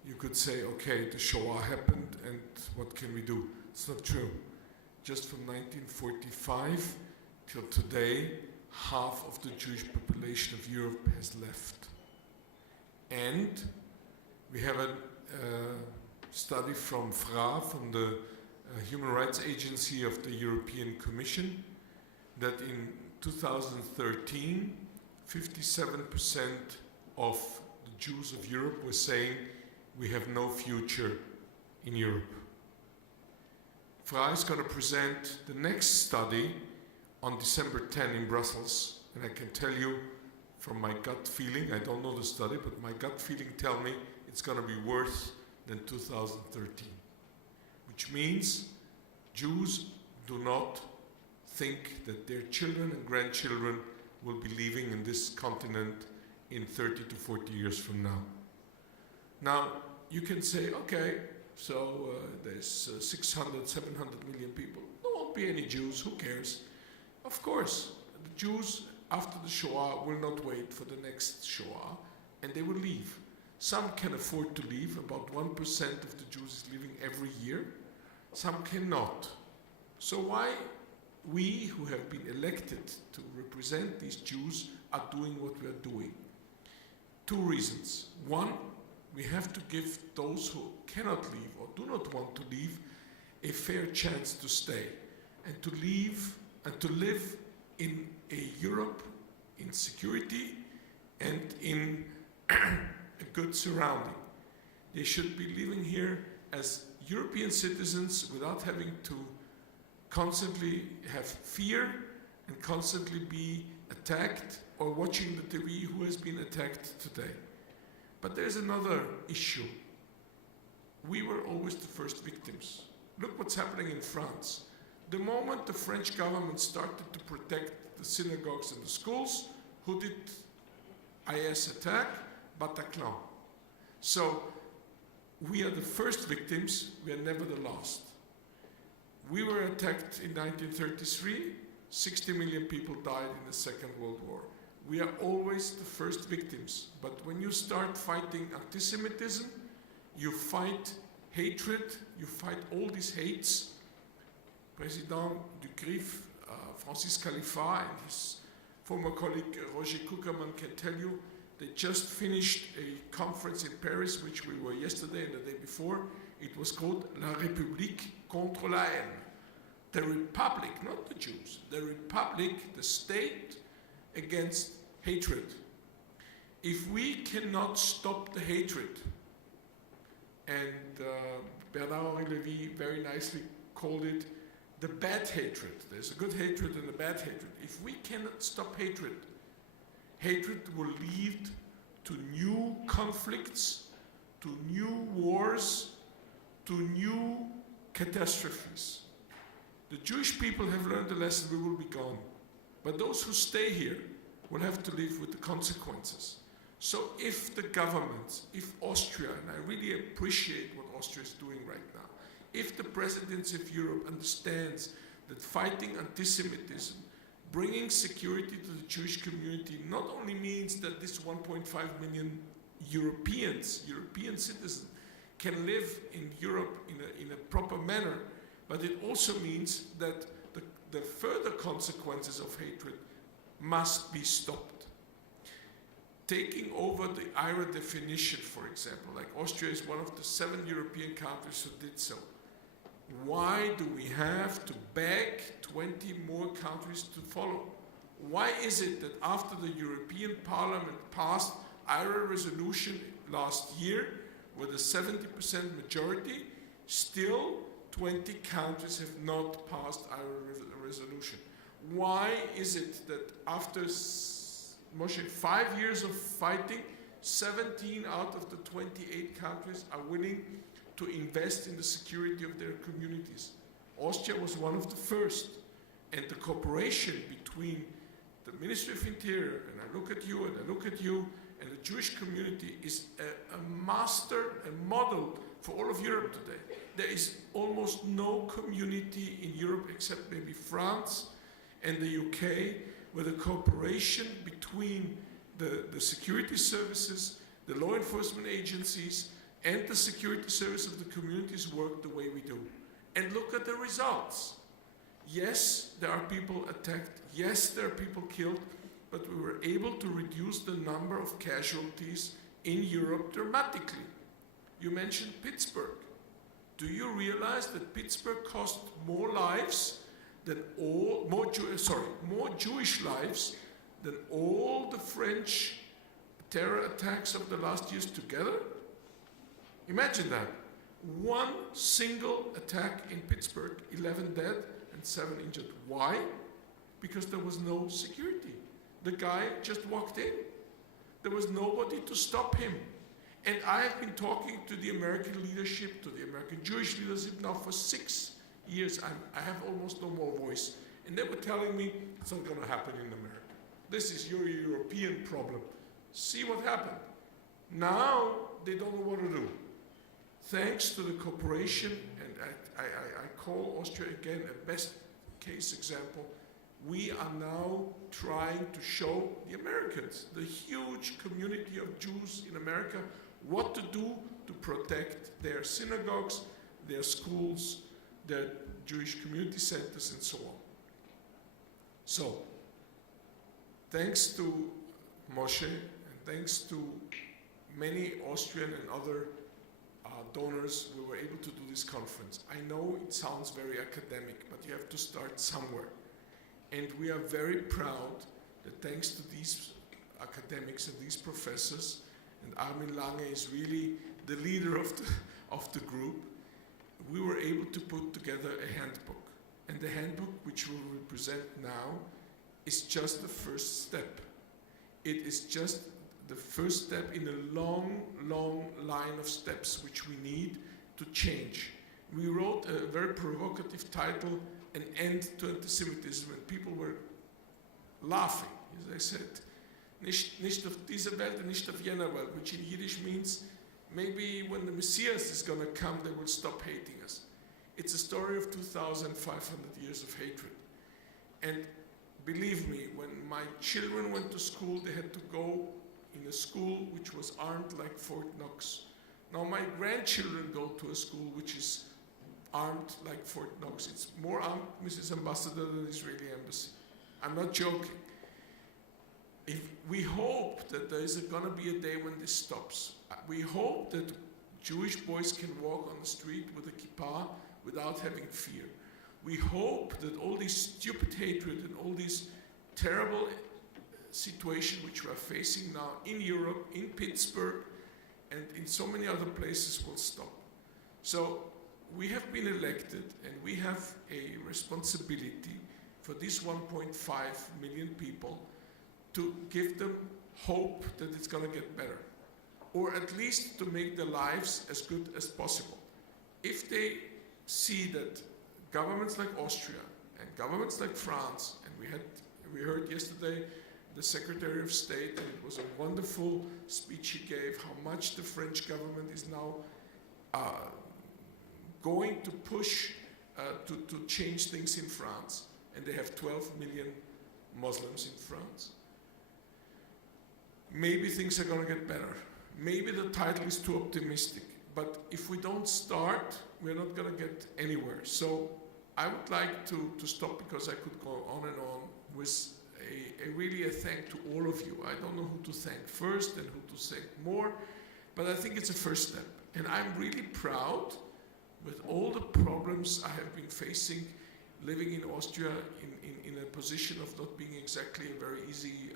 you could say, okay, the Shoah happened, and what can we do? It's not true. Just from 1945 till today, half of the Jewish population of Europe has left. And we have a study from FRA, from the Human Rights Agency of the European Commission, that in 2013, 57% of the Jews of Europe were saying we have no future in Europe. FRA is going to present the next study on December 10 in Brussels, and I can tell you from my gut feeling, I don't know the study, but my gut feeling tell me it's going to be worse than 2013, which means Jews do not think that their children and grandchildren will be living in this continent in 30 to 40 years from now. Now, you can say, okay, so there's 600, 700 million people. There won't be any Jews, who cares? Of course, the Jews after the Shoah will not wait for the next Shoah, and they will leave. Some can afford to leave, about 1% of the Jews is leaving every year. Some cannot. So why we who have been elected to represent these Jews are doing what we are doing? 2 reasons. One, we have to give those who cannot leave or do not want to leave a fair chance to stay and to live in a Europe in security and in a good surrounding. They should be living here as European citizens without having to constantly have fear and constantly be attacked or watching the TV who has been attacked today. But there's another issue. We were always the first victims. Look what's happening in France. The moment the French government started to protect the synagogues and the schools, who did IS attack? Bataclan. So we are the first victims, we are never the last. We were attacked in 1933, 60 million people died in the Second World War. We are always the first victims. But when you start fighting anti-Semitism, you fight hatred, you fight all these hates. President Ducrif, Francis Khalifa and his former colleague Roger Kuckerman can tell you, they just finished a conference in Paris, which we were yesterday and the day before. It was called La République contre la haine. The Republic, not the Jews, the Republic, the state against hatred. If we cannot stop the hatred, and Bernard-Henri Lévy very nicely called it the bad hatred. There's a good hatred and a bad hatred. If we cannot stop hatred, hatred will lead to new conflicts, to new wars, to new catastrophes. The Jewish people have learned the lesson, we will be gone. But those who stay here will have to live with the consequences. So if the governments, if Austria, and I really appreciate what Austria is doing right now, if the presidency of Europe understands that fighting anti-Semitism, bringing security to the Jewish community not only means that this 1.5 million European citizens can live in Europe in a proper manner, but it also means that the further consequences of hatred must be stopped. Taking over the IRA definition, for example, like Austria is one of the 7 European countries who did so. Why do we have to beg 20 more countries to follow? Why is it that after the European Parliament passed our resolution last year with a 70% majority, still 20 countries have not passed our resolution? Why is it that after, Moshe, 5 years of fighting, 17 out of the 28 countries are willing to invest in the security of their communities? Austria was one of the first. And the cooperation between the Ministry of Interior, and I look at you, and I look at you, and the Jewish community is a model for all of Europe today. There is almost no community in Europe except maybe France and the UK where the cooperation between the security services, the law enforcement agencies, and the security service of the communities work the way we do. And look at the results. Yes, there are people attacked. Yes, there are people killed. But we were able to reduce the number of casualties in Europe dramatically. You mentioned Pittsburgh. Do you realize that Pittsburgh cost more lives than more Jewish lives than all the French terror attacks of the last years together? Imagine that. One single attack in Pittsburgh, 11 dead and 7 injured. Why? Because there was no security. The guy just walked in. There was nobody to stop him. And I have been talking to the American leadership, to the American Jewish leadership now for 6 years. I have almost no more voice. And they were telling me, it's not going to happen in America. This is your European problem. See what happened. Now they don't know what to do. Thanks to the cooperation, and I call Austria again a best case example, we are now trying to show the Americans, the huge community of Jews in America, what to do to protect their synagogues, their schools, their Jewish community centers, and so on. So, thanks to Moshe, and thanks to many Austrian and other donors, we were able to do this conference. I know it sounds very academic, but you have to start somewhere. And we are very proud that thanks to these academics and these professors, and Armin Lange is really the leader of the group, we were able to put together a handbook. And the handbook, which we will present now, is just the first step. It is just the first step in a long, long line of steps which we need to change. We wrote a very provocative title, An End to Antisemitism, and people were laughing, as I said. Nicht auf dieser Welt, nicht auf jener Welt, which in Yiddish means maybe when the Messiah is going to come, they will stop hating us. It's a story of 2,500 years of hatred. And believe me, when my children went to school, they had to go in a school which was armed like Fort Knox. Now my grandchildren go to a school which is armed like Fort Knox. It's more armed, Mrs. Ambassador, than the Israeli embassy. I'm not joking. If we hope that there is going to be a day when this stops. We hope that Jewish boys can walk on the street with a kippah without having fear. We hope that all this stupid hatred and all this terrible situation which we are facing now in Europe, in Pittsburgh, and in so many other places will stop. So we have been elected, and we have a responsibility for these 1.5 million people to give them hope that it's going to get better, or at least to make their lives as good as possible. If they see that governments like Austria and governments like France, and we heard yesterday the Secretary of State, and it was a wonderful speech he gave, how much the French government is now going to push to change things in France, and they have 12 million Muslims in France. Maybe things are going to get better. Maybe the title is too optimistic, but if we don't start, we're not going to get anywhere. So I would like to stop, because I could go on and on with really a thank to all of you. I don't know who to thank first and who to thank more, but I think it's a first step. And I'm really proud with all the problems I have been facing living in Austria in a position of not being exactly a very easy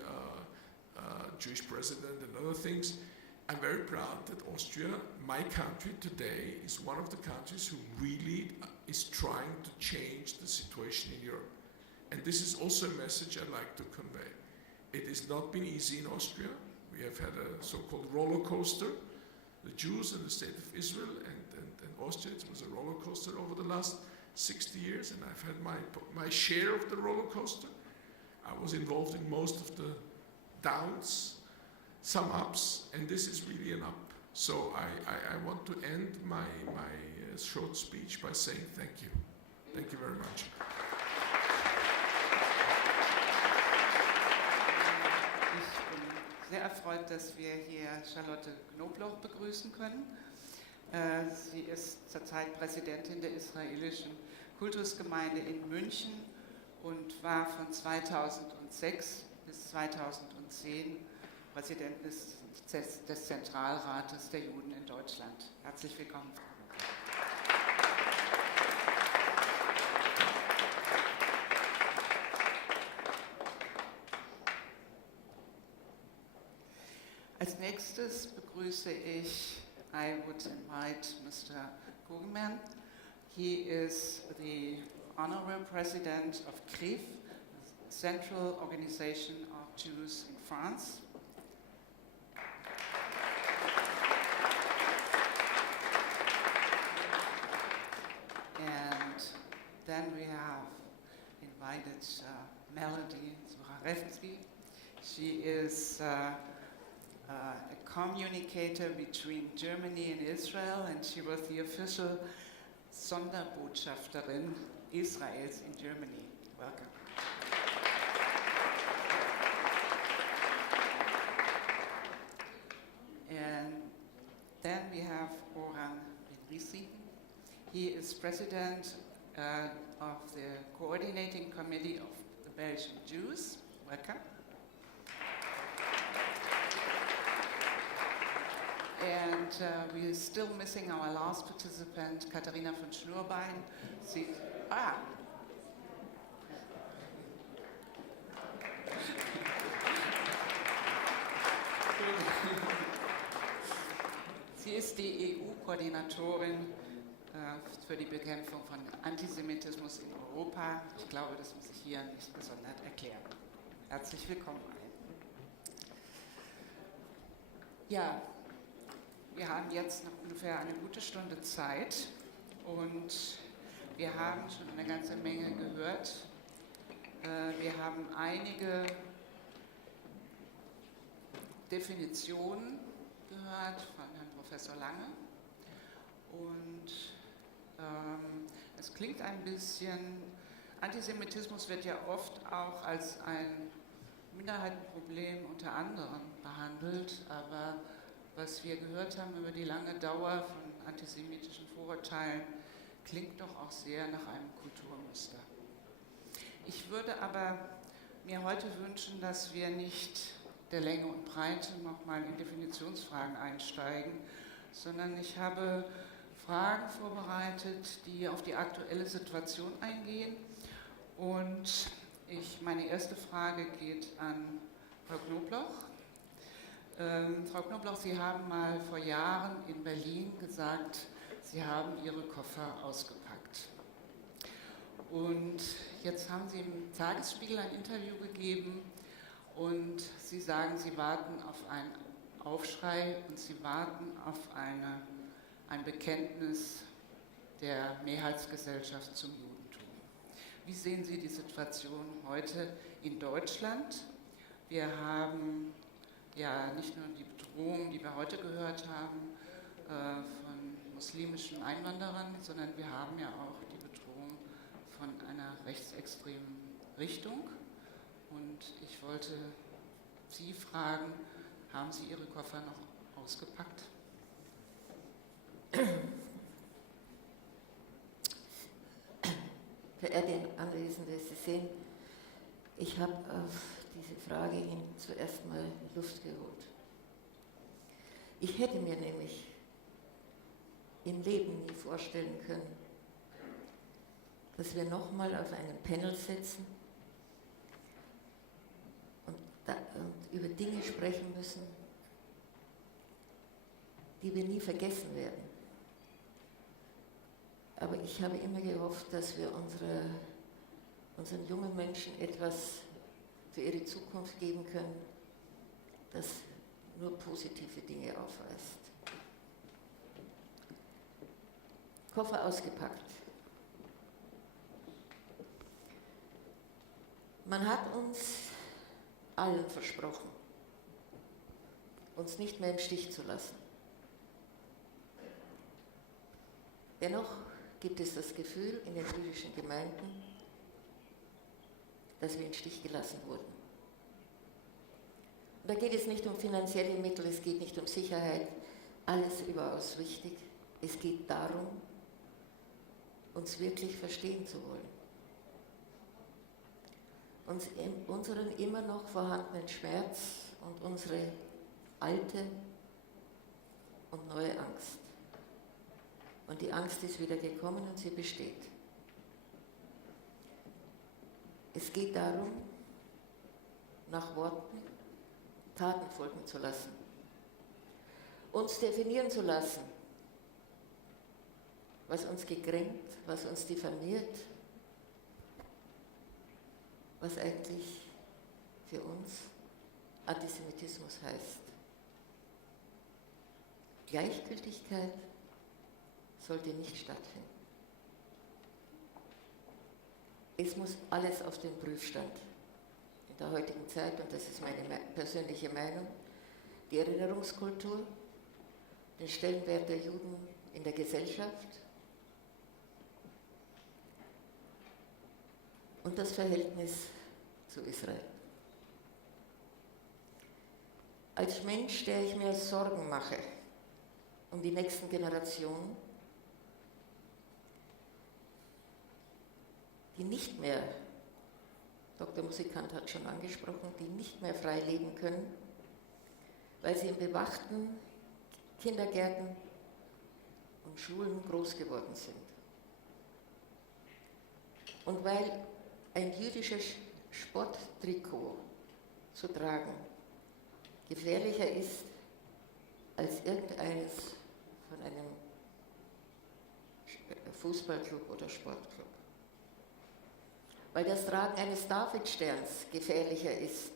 Jewish president and other things, I'm very proud that Austria, my country today, is one of the countries who really is trying to change the situation in Europe. And this is also a message I'd like to convey. It has not been easy in Austria. We have had a so-called roller coaster. The Jews and the state of Israel and Austria, it was a roller coaster over the last 60 years, and I've had my share of the roller coaster. I was involved in most of the downs, some ups, and this is really an up. So I want to end my short speech by saying thank you. Thank you very much. Ich bin sehr erfreut, dass wir hier Charlotte Knobloch begrüßen können. Sie ist zurzeit Präsidentin der israelischen Kultusgemeinde in München und war von 2006 bis 2010 Präsidentin des Zentralrates der Juden in Deutschland. Herzlich willkommen. Als nächstes begrüße ich, I would invite Mr. Kugelman. He is the Honorary President of CRIF, Central Organization of Jews in France. And then we have invited Melody Zucharewski. She is a communicator between Germany and Israel, and she was the official Sonderbotschafterin Israels in Germany. Welcome. And then we have Oran Benrisi. He is president of the coordinating committee of the Belgian Jews. Welcome. And we're still missing our last participant, Katharina von Schnurbein. Sie ist die EU-Koordinatorin für die Bekämpfung von Antisemitismus in Europa. Ich glaube, das muss ich hier nicht gesondert erklären. Herzlich willkommen allen. Ja, wir haben jetzt noch ungefähr eine gute Stunde Zeit und wir haben schon eine ganze Menge gehört. Wir haben einige Definitionen gehört von Herrn Professor Lange und es klingt ein bisschen, Antisemitismus wird ja oft auch als ein Minderheitenproblem unter anderem behandelt, aber was wir gehört haben über die lange Dauer von antisemitischen Vorurteilen, klingt doch auch sehr nach einem Kulturmuster. Ich würde aber mir heute wünschen, dass wir nicht der Länge und Breite nochmal in Definitionsfragen einsteigen, sondern ich habe Fragen vorbereitet, die auf die aktuelle Situation eingehen. Und meine erste Frage geht an Frau Knobloch. Frau Knobloch, Sie haben mal vor Jahren in Berlin gesagt, Sie haben Ihre Koffer ausgepackt. Und jetzt haben Sie im Tagesspiegel ein Interview gegeben und Sie sagen, Sie warten auf einen Aufschrei und Sie warten auf ein Bekenntnis der Mehrheitsgesellschaft zum Judentum. Wie sehen Sie die Situation heute in Deutschland? Wir haben ja nicht nur die Bedrohung, die wir heute gehört haben, von muslimischen Einwanderern, sondern wir haben ja auch die Bedrohung von einer rechtsextremen Richtung. Und ich wollte Sie fragen, haben Sie Ihre Koffer noch ausgepackt? Verehrte Anwesende, Sie sehen, ich habe auf diese Frage Ihnen zuerst mal Luft geholt. Ich hätte mir nämlich im Leben nie vorstellen können, dass wir nochmal auf einem Panel sitzen und über Dinge sprechen müssen, die wir nie vergessen werden. Aber ich habe immer gehofft, dass wir unseren jungen Menschen etwas für ihre Zukunft geben können, das nur positive Dinge aufweist. Koffer ausgepackt. Man hat uns allen versprochen, uns nicht mehr im Stich zu lassen. Dennoch gibt es das Gefühl in den jüdischen Gemeinden, dass wir im Stich gelassen wurden. Und da geht es nicht um finanzielle Mittel, es geht nicht um Sicherheit, alles überaus wichtig. Es geht darum, uns wirklich verstehen zu wollen. Uns in unseren immer noch vorhandenen Schmerz und unsere alte und neue Angst. Und die Angst ist wieder gekommen und sie besteht. Es geht darum, nach Worten Taten folgen zu lassen. Uns definieren zu lassen, was uns gekränkt, was uns diffamiert, was eigentlich für uns Antisemitismus heißt. Gleichgültigkeit sollte nicht stattfinden. Es muss alles auf den Prüfstand in der heutigen Zeit, und das ist meine persönliche Meinung, die Erinnerungskultur, den Stellenwert der Juden in der Gesellschaft und das Verhältnis zu Israel. Als Mensch, der ich mir Sorgen mache um die nächsten Generationen, die nicht mehr, Dr. Musikant hat schon angesprochen, die nicht mehr frei leben können, weil sie in bewachten Kindergärten und Schulen groß geworden sind. Und weil ein jüdisches Sporttrikot zu tragen gefährlicher ist als irgendeines von einem Fußballclub oder Sportclub. Weil das Tragen eines Davidsterns gefährlicher ist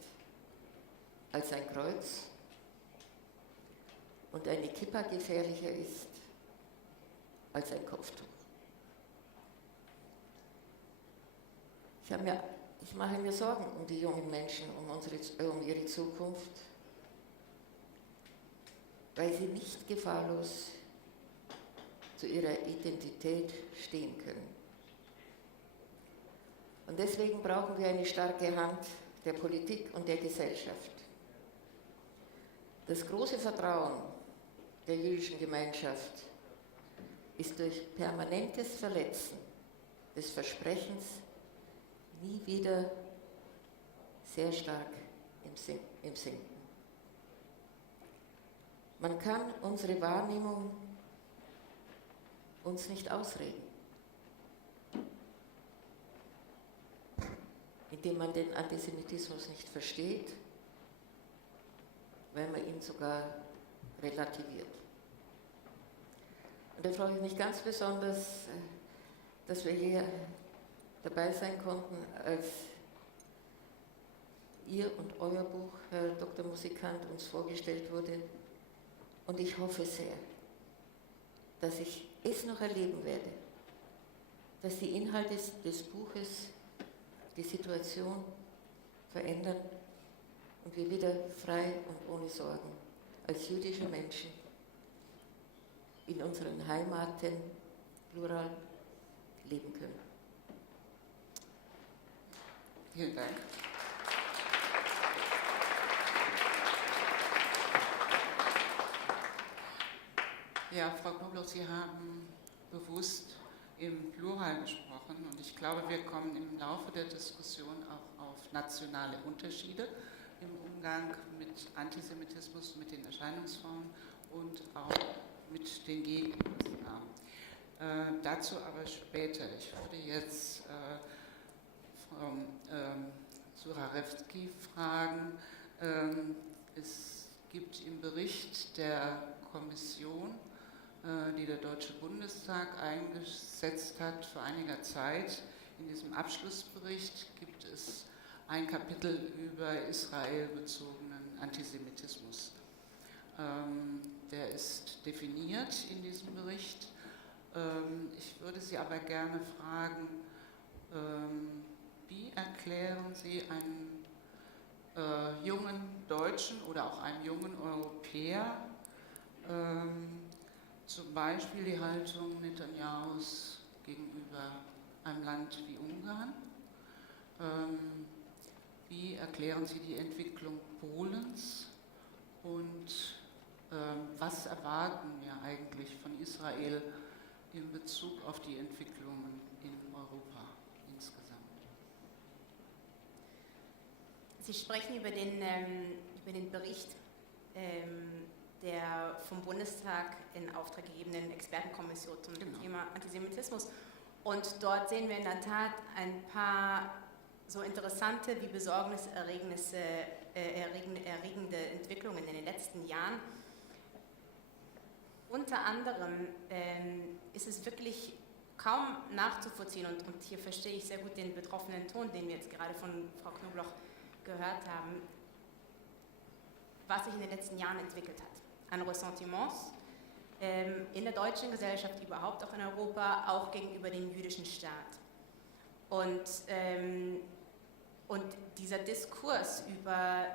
als ein Kreuz und eine Kippa gefährlicher ist als ein Kopftuch. Ich mache mir Sorgen um die jungen Menschen, um ihre Zukunft, weil sie nicht gefahrlos zu ihrer Identität stehen können. Und deswegen brauchen wir eine starke Hand der Politik und der Gesellschaft. Das große Vertrauen der jüdischen Gemeinschaft ist durch permanentes Verletzen des Versprechens nie wieder sehr stark im Sinken. Man kann unsere Wahrnehmung uns nicht ausreden, indem man den Antisemitismus nicht versteht, weil man ihn sogar relativiert. Und da freue ich mich ganz besonders, dass wir hier dabei sein konnten, als Ihr und euer Buch, Herr Dr. Musikant, uns vorgestellt wurde. Und ich hoffe sehr, dass ich es noch erleben werde, dass die Inhalte des Buches die Situation verändern und wir wieder frei und ohne Sorgen als jüdische Menschen in unseren Heimaten plural leben können. Vielen Dank. Ja, Frau Knobloch, Sie haben bewusst im Plural gesprochen und ich glaube, wir kommen im Laufe der Diskussion auch auf nationale Unterschiede im Umgang mit Antisemitismus, mit den Erscheinungsformen und auch mit den Gegenmaßnahmen. Dazu aber später. Ich würde jetzt Frau Surarewski fragen. Es gibt im Bericht der Kommission, die der Deutsche Bundestag eingesetzt hat vor einiger Zeit, in diesem Abschlussbericht gibt es ein Kapitel über israelbezogenen Antisemitismus. Der ist definiert in diesem Bericht. Ich würde Sie aber gerne fragen, wie erklären Sie einem jungen Deutschen oder auch einem jungen Europäer zum Beispiel die Haltung Netanyahus gegenüber einem Land wie Ungarn? Wie erklären Sie die Entwicklung Polens und was erwarten wir eigentlich von Israel in Bezug auf die Entwicklungen in Europa insgesamt? Sie sprechen über den Bericht der vom Bundestag in Auftrag gegebenen Expertenkommission zum Thema Antisemitismus. Und dort sehen wir in der Tat ein paar so interessante wie besorgniserregende Entwicklungen in den letzten Jahren. Unter anderem ist es wirklich kaum nachzuvollziehen, und hier verstehe ich sehr gut den betroffenen Ton, den wir jetzt gerade von Frau Knobloch gehört haben, was sich in den letzten Jahren entwickelt hat. An Ressentiments in der deutschen Gesellschaft, überhaupt auch in Europa, auch gegenüber dem jüdischen Staat. Und dieser Diskurs über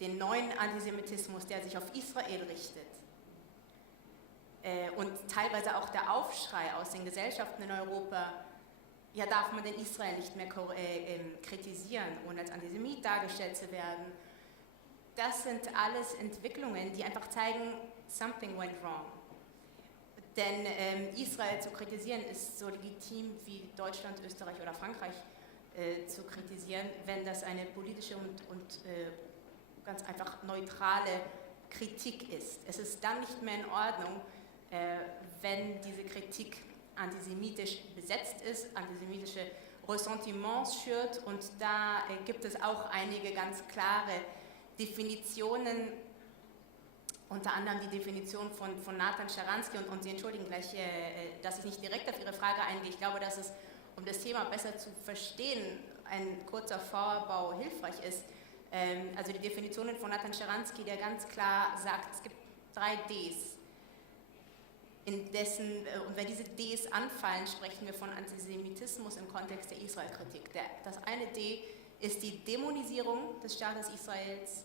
den neuen Antisemitismus, der sich auf Israel richtet, und teilweise auch der Aufschrei aus den Gesellschaften in Europa, ja, darf man denn Israel nicht mehr kritisieren, ohne als Antisemit dargestellt zu werden. Das sind alles Entwicklungen, die einfach zeigen, something went wrong. Denn Israel zu kritisieren ist so legitim wie Deutschland, Österreich oder Frankreich zu kritisieren, wenn das eine politische und ganz einfach neutrale Kritik ist. Es ist dann nicht mehr in Ordnung, wenn diese Kritik antisemitisch besetzt ist, antisemitische Ressentiments schürt, und da gibt es auch einige ganz klare Definitionen, unter anderem die Definition von Nathan Scharansky, und Sie entschuldigen gleich, dass ich nicht direkt auf Ihre Frage eingehe. Ich glaube, dass es, um das Thema besser zu verstehen, ein kurzer Vorbau hilfreich ist. Also die Definitionen von Nathan Scharansky, der ganz klar sagt, es gibt 3 Ds. Und wenn diese Ds anfallen, sprechen wir von Antisemitismus im Kontext der Israel-Kritik. Das eine D ist die Dämonisierung des Staates Israels.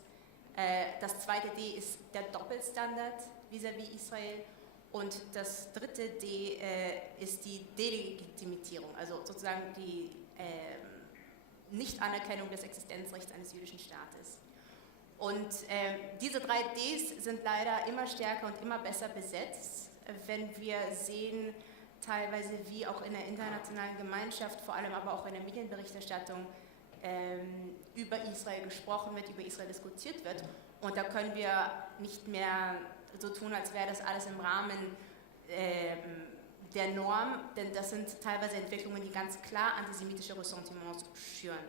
Das zweite D ist der Doppelstandard vis-à-vis Israel. Und das dritte D ist die Delegitimierung, also sozusagen die Nichtanerkennung des Existenzrechts eines jüdischen Staates. Und diese 3 Ds sind leider immer stärker und immer besser besetzt, wenn wir sehen, teilweise wie auch in der internationalen Gemeinschaft, vor allem aber auch in der Medienberichterstattung, über Israel gesprochen wird, über Israel diskutiert wird. Und da können wir nicht mehr so tun, als wäre das alles im Rahmen der Norm, denn das sind teilweise Entwicklungen, die ganz klar antisemitische Ressentiments schüren.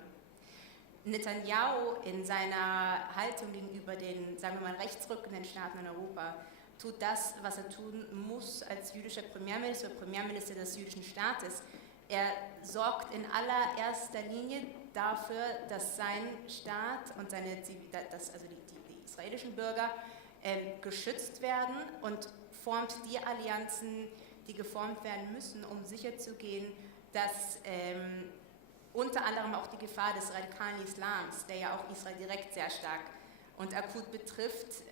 Netanyahu in seiner Haltung gegenüber den, sagen wir mal, rechtsrückenden Staaten in Europa tut das, was er tun muss als jüdischer Premierminister des jüdischen Staates. Er sorgt in allererster Linie dafür, dass sein Staat und also die israelischen Bürger geschützt werden, und formt die Allianzen, die geformt werden müssen, um sicherzugehen, dass unter anderem auch die Gefahr des radikalen Islams, der ja auch Israel direkt sehr stark und akut betrifft,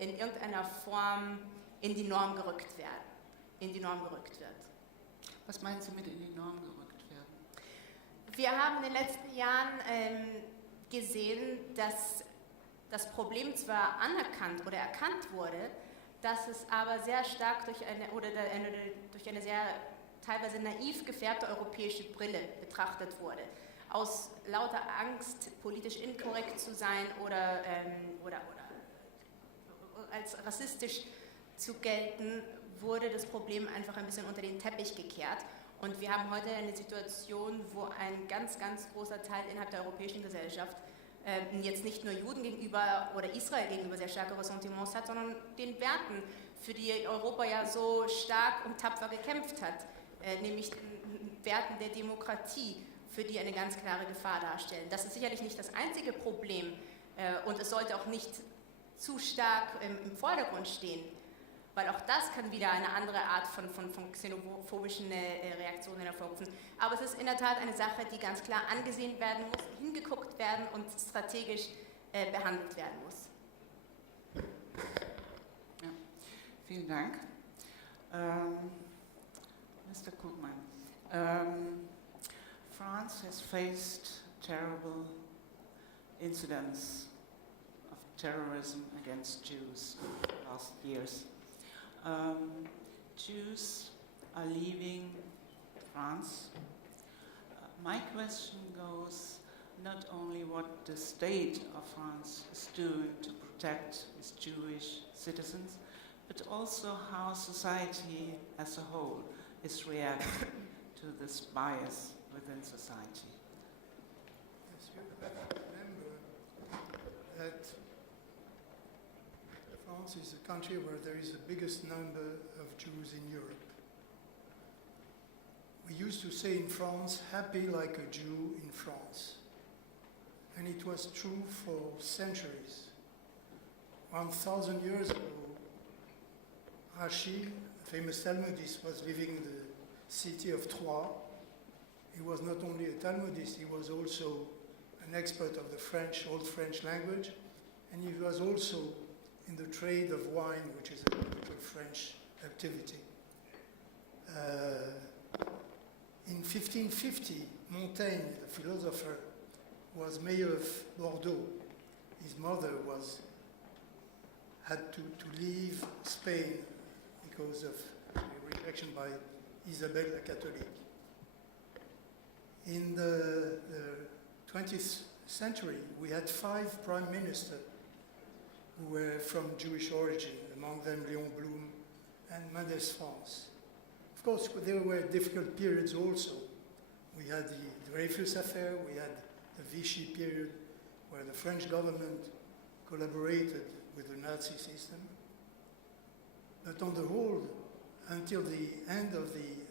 in irgendeiner Form in die Norm gerückt wird. Was meinen Sie mit in die Norm gerückt werden? Wir haben in den letzten Jahren gesehen, dass das Problem zwar anerkannt oder erkannt wurde, dass es aber sehr stark durch eine sehr teilweise naiv gefärbte europäische Brille betrachtet wurde. Aus lauter Angst, politisch inkorrekt zu sein oder als rassistisch zu gelten, wurde das Problem einfach ein bisschen unter den Teppich gekehrt. Und wir haben heute eine Situation, wo ein ganz, ganz großer Teil innerhalb der europäischen Gesellschaft jetzt nicht nur Juden gegenüber oder Israel gegenüber sehr starke Ressentiments hat, sondern den Werten, für die Europa ja so stark und tapfer gekämpft hat, nämlich den Werten der Demokratie, für die eine ganz klare Gefahr darstellen. Das ist sicherlich nicht das einzige Problem und es sollte auch nicht zu stark im Vordergrund stehen, weil auch das kann wieder eine andere Art von xenophobischen Reaktionen hervorrufen. Aber es ist in der Tat eine Sache, die ganz klar angesehen werden muss, hingeguckt werden und strategisch behandelt werden muss. Ja, vielen Dank. Mr. Krugman, France has faced terrible incidents of terrorism against Jews last years. Jews are leaving France. My question goes not only what the state of France is doing to protect its Jewish citizens, but also how society as a whole is reacting to this bias within society. Yes, you have to remember that France is a country where there is the biggest number of Jews in Europe. We used to say in France, happy like a Jew in France. And it was true for centuries. 1,000 years ago, Rachi, a famous Talmudist, was living in the city of Troyes. He was not only a Talmudist, he was also an expert of the French, Old French language, and he was also in the trade of wine, which is a typical French activity. In 1550, Montaigne, the philosopher, was mayor of Bordeaux. His mother had to leave Spain because of a rejection by Isabelle la Catholique. In the 20th century, we had 5 prime ministers who were from Jewish origin, among them Léon Blum and Mendes France. Of course, there were difficult periods also. We had the Dreyfus affair, we had the Vichy period, where the French government collaborated with the Nazi system. But on the whole, until the end of the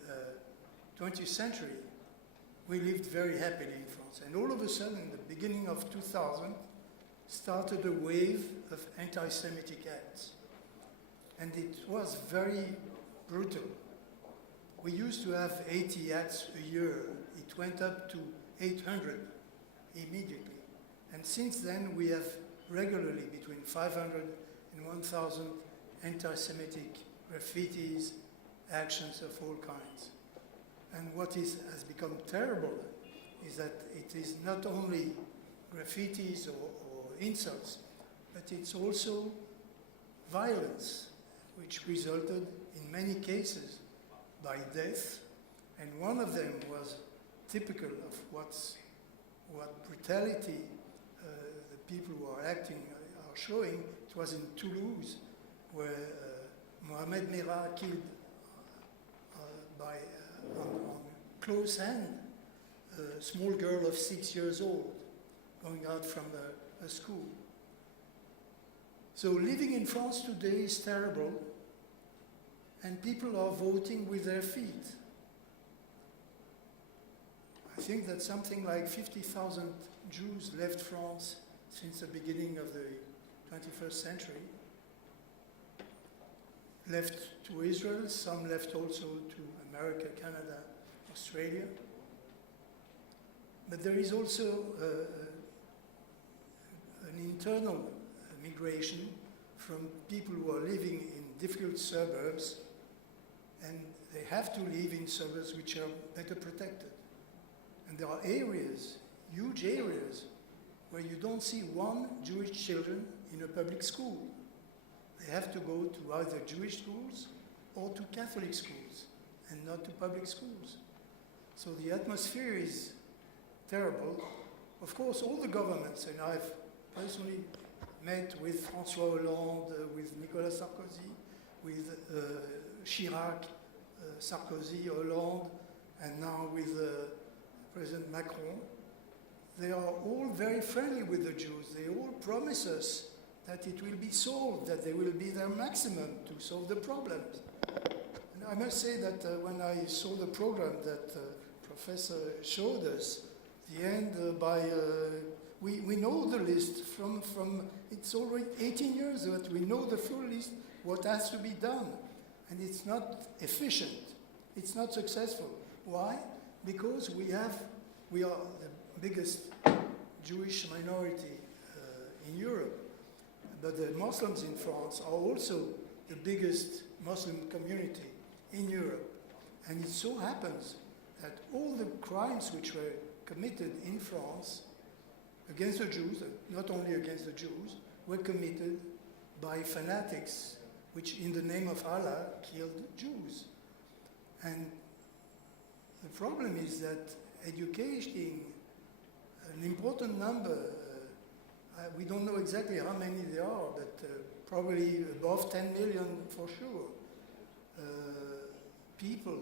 20th century, we lived very happily in France. And all of a sudden, in the beginning of 2000, started a wave of anti-Semitic acts. And it was very brutal. We used to have 80 acts a year. It went up to 800 immediately. And since then, we have regularly between 500 and 1,000 anti-Semitic graffitis, actions of all kinds. And what has become terrible is that it is not only graffitis or insults, but it's also violence, which resulted in many cases by death. And one of them was typical of what brutality the people who are acting are showing. It was in Toulouse, where Mohamed Merah killed on close hand a small girl of 6 years old going out from a school. So living in France today is terrible, and people are voting with their feet. I think that something like 50,000 Jews left France since the beginning of the 21st century. Left to Israel, some left also to America, Canada, Australia. But there is also an internal migration from people who are living in difficult suburbs, and they have to live in suburbs which are better protected. And there are areas, huge areas, where you don't see one Jewish children in a public school. They have to go to either Jewish schools or to Catholic schools, and not to public schools. So the atmosphere is terrible. Of course, all the governments, and I've personally met with François Hollande, with Nicolas Sarkozy, with Chirac, Sarkozy, Hollande, and now with President Macron, they are all very friendly with the Jews. They all promise us that it will be solved, that they will be their maximum to solve the problems. And I must say that when I saw the program that Professor showed us, the end we know the list from it's already 18 years that we know the full list, what has to be done. And it's not efficient. It's not successful. Why? Because we are the biggest Jewish minority in Europe. But the Muslims in France are also the biggest Muslim community in Europe. And it so happens that all the crimes which were committed in France against the Jews, not only against the Jews, were committed by fanatics which in the name of Allah killed Jews. And the problem is that educating an important number, we don't know exactly how many there are, but probably above 10 million for sure, people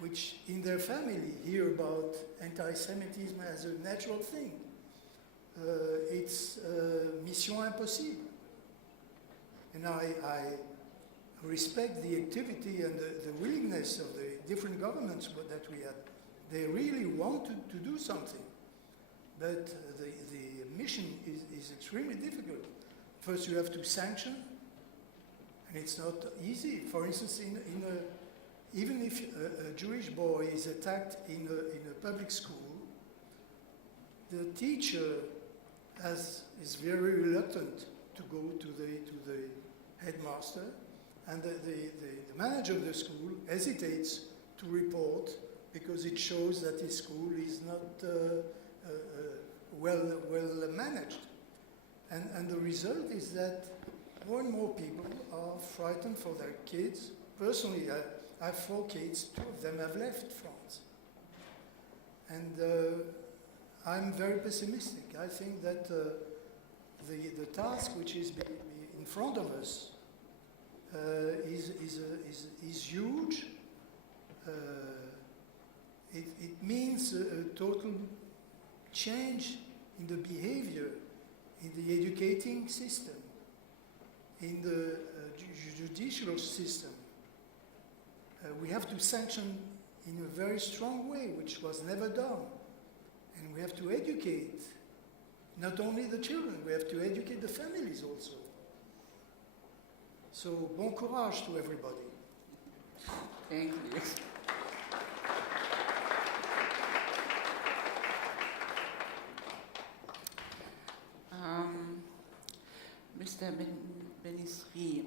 which in their family hear about anti-Semitism as a natural thing. It's mission impossible. And I respect the activity and the willingness of the different governments that we had. They really want to do something. But the mission is extremely difficult. First you have to sanction, and it's not easy. For instance, even if a Jewish boy is attacked in a public school, the teacher is very reluctant to go to the headmaster, and the manager of the school hesitates to report because it shows that his school is not well managed. And the result is that more and more people are frightened for their kids. Personally, I have 4 kids, 2 of them have left France. And I'm very pessimistic. I think that the task which is in front of us is huge. It means a total change in the behavior, in the educating system, in the judicial system. We have to sanction in a very strong way, which was never done. And we have to educate not only the children, we have to educate the families also. So, bon courage to everybody. Thank you. Mr. Benisri,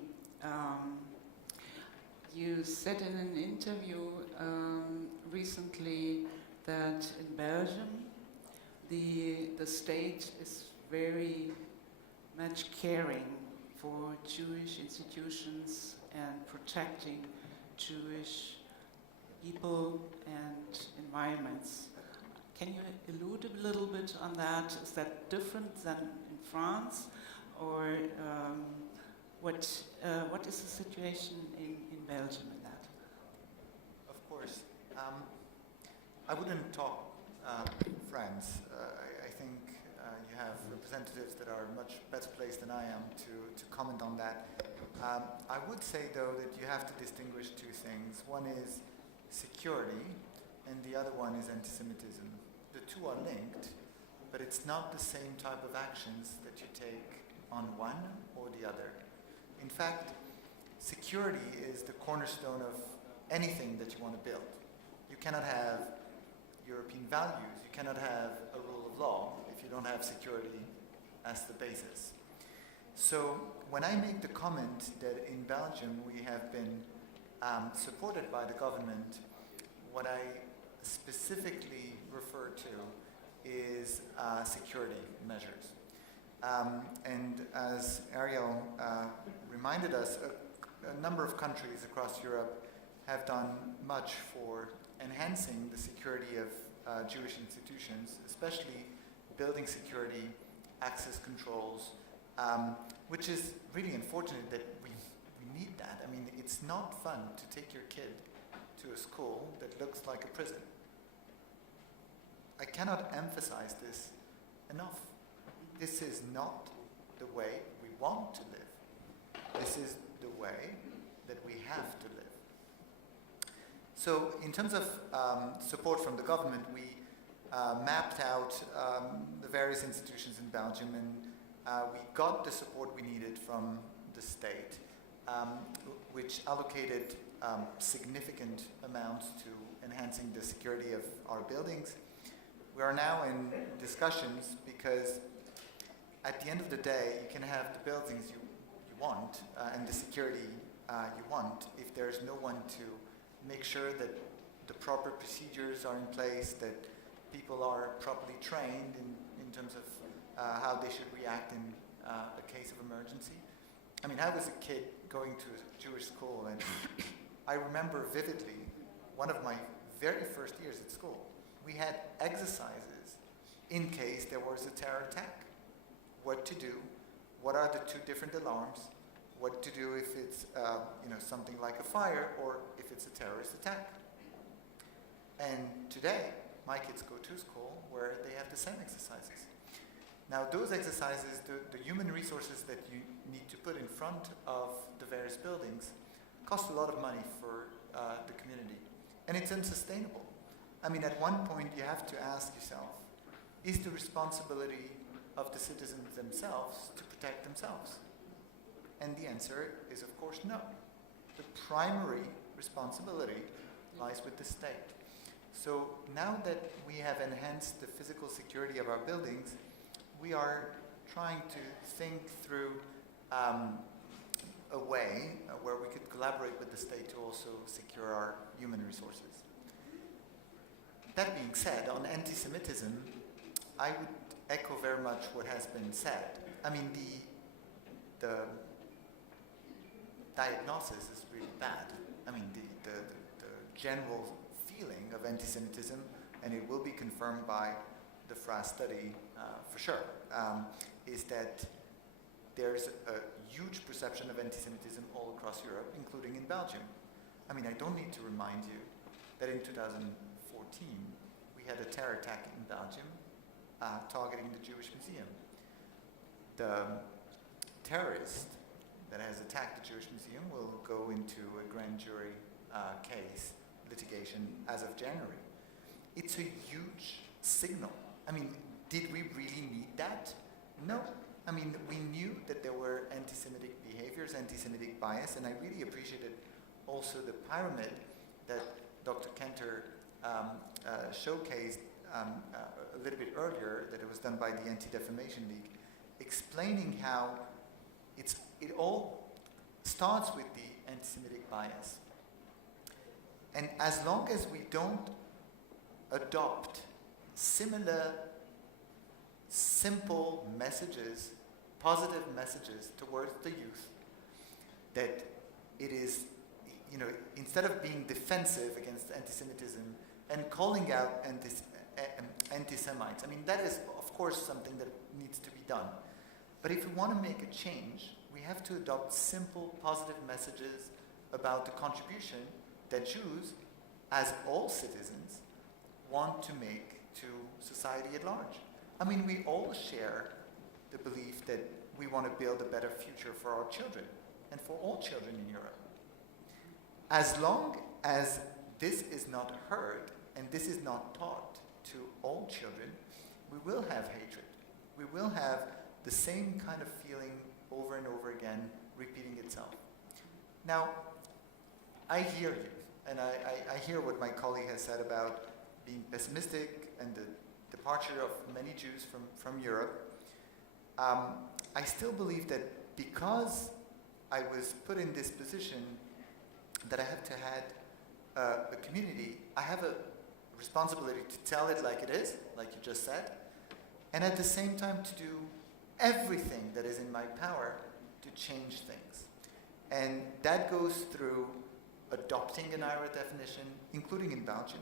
you said in an interview recently that in Belgium the state is very much caring for Jewish institutions and protecting Jewish people and environments. Can you allude a little bit on that? Is that different than in France? Or what is the situation in Belgium in that? Of course. I wouldn't talk France. I think you have representatives that are much better placed than I am to comment on that. I would say, though, that you have to distinguish 2 things. One is security, and the other one is anti-Semitism. The 2 are linked, but it's not the same type of actions that you take on one or the other. In fact, security is the cornerstone of anything that you want to build. You cannot have European values, you cannot have a rule of law if you don't have security as the basis. So when I make the comment that in Belgium we have been supported by the government, what I specifically refer to is security measures. And as Ariel reminded us, a number of countries across Europe have done much for enhancing the security of Jewish institutions, especially building security, access controls, which is really unfortunate that we need that. I mean, it's not fun to take your kid to a school that looks like a prison. I cannot emphasize this enough. This is not the way we want to live. This is the way that we have to live. So in terms of support from the government, we mapped out the various institutions in Belgium, and we got the support we needed from the state, which allocated significant amounts to enhancing the security of our buildings. We are now in discussions because at the end of the day, you can have the buildings you want and the security you want if there's no one to make sure that the proper procedures are in place, that people are properly trained in terms of how they should react in a case of emergency. I mean, I was a kid going to a Jewish school, and I remember vividly one of my very first years at school. We had exercises in case there was a terror attack. What to do, what are the two different alarms, what to do if it's something like a fire or if it's a terrorist attack. And today, my kids go to school where they have the same exercises. Now, those exercises, the human resources that you need to put in front of the various buildings cost a lot of money for the community. And it's unsustainable. I mean, at one point, you have to ask yourself, is the responsibility of the citizens themselves to protect themselves? And the answer is, of course, no. The primary responsibility lies with the state. So now that we have enhanced the physical security of our buildings, we are trying to think through a way where we could collaborate with the state to also secure our human resources. That being said, on anti-Semitism, I would echo very much what has been said. I mean, the diagnosis is really bad. I mean, the general feeling of anti-Semitism, and it will be confirmed by the FRA study for sure, is that there's a huge perception of anti-Semitism all across Europe, including in Belgium. I mean, I don't need to remind you that in 2014, we had a terror attack in Belgium targeting the Jewish Museum. The terrorist that has attacked the Jewish Museum will go into a grand jury case litigation as of January. It's a huge signal. I mean, did we really need that? No. I mean, we knew that there were anti-Semitic behaviors, anti-Semitic bias, and I really appreciated also the pyramid that Dr. Kenter showcased a little bit earlier, that it was done by the Anti-Defamation League, explaining how it all starts with the anti-Semitic bias. And as long as we don't adopt similar, simple messages, positive messages towards the youth, that it is, instead of being defensive against anti-Semitism and calling out anti-Semites, I mean, that is, of course, something that needs to be done. But if we want to make a change, we have to adopt simple, positive messages about the contribution that Jews, as all citizens, want to make to society at large. I mean, we all share the belief that we want to build a better future for our children and for all children in Europe. As long as this is not heard and this is not taught to all children, we will have hatred. We will have the same kind of feeling over and over again repeating itself. Now, I hear you, and I hear what my colleague has said about being pessimistic and the departure of many Jews from Europe. I still believe that because I was put in this position that I have to have a community, I have a responsibility to tell it like it is, like you just said, and at the same time to do everything that is in my power to change things. And that goes through adopting an IRA definition, including in Belgium,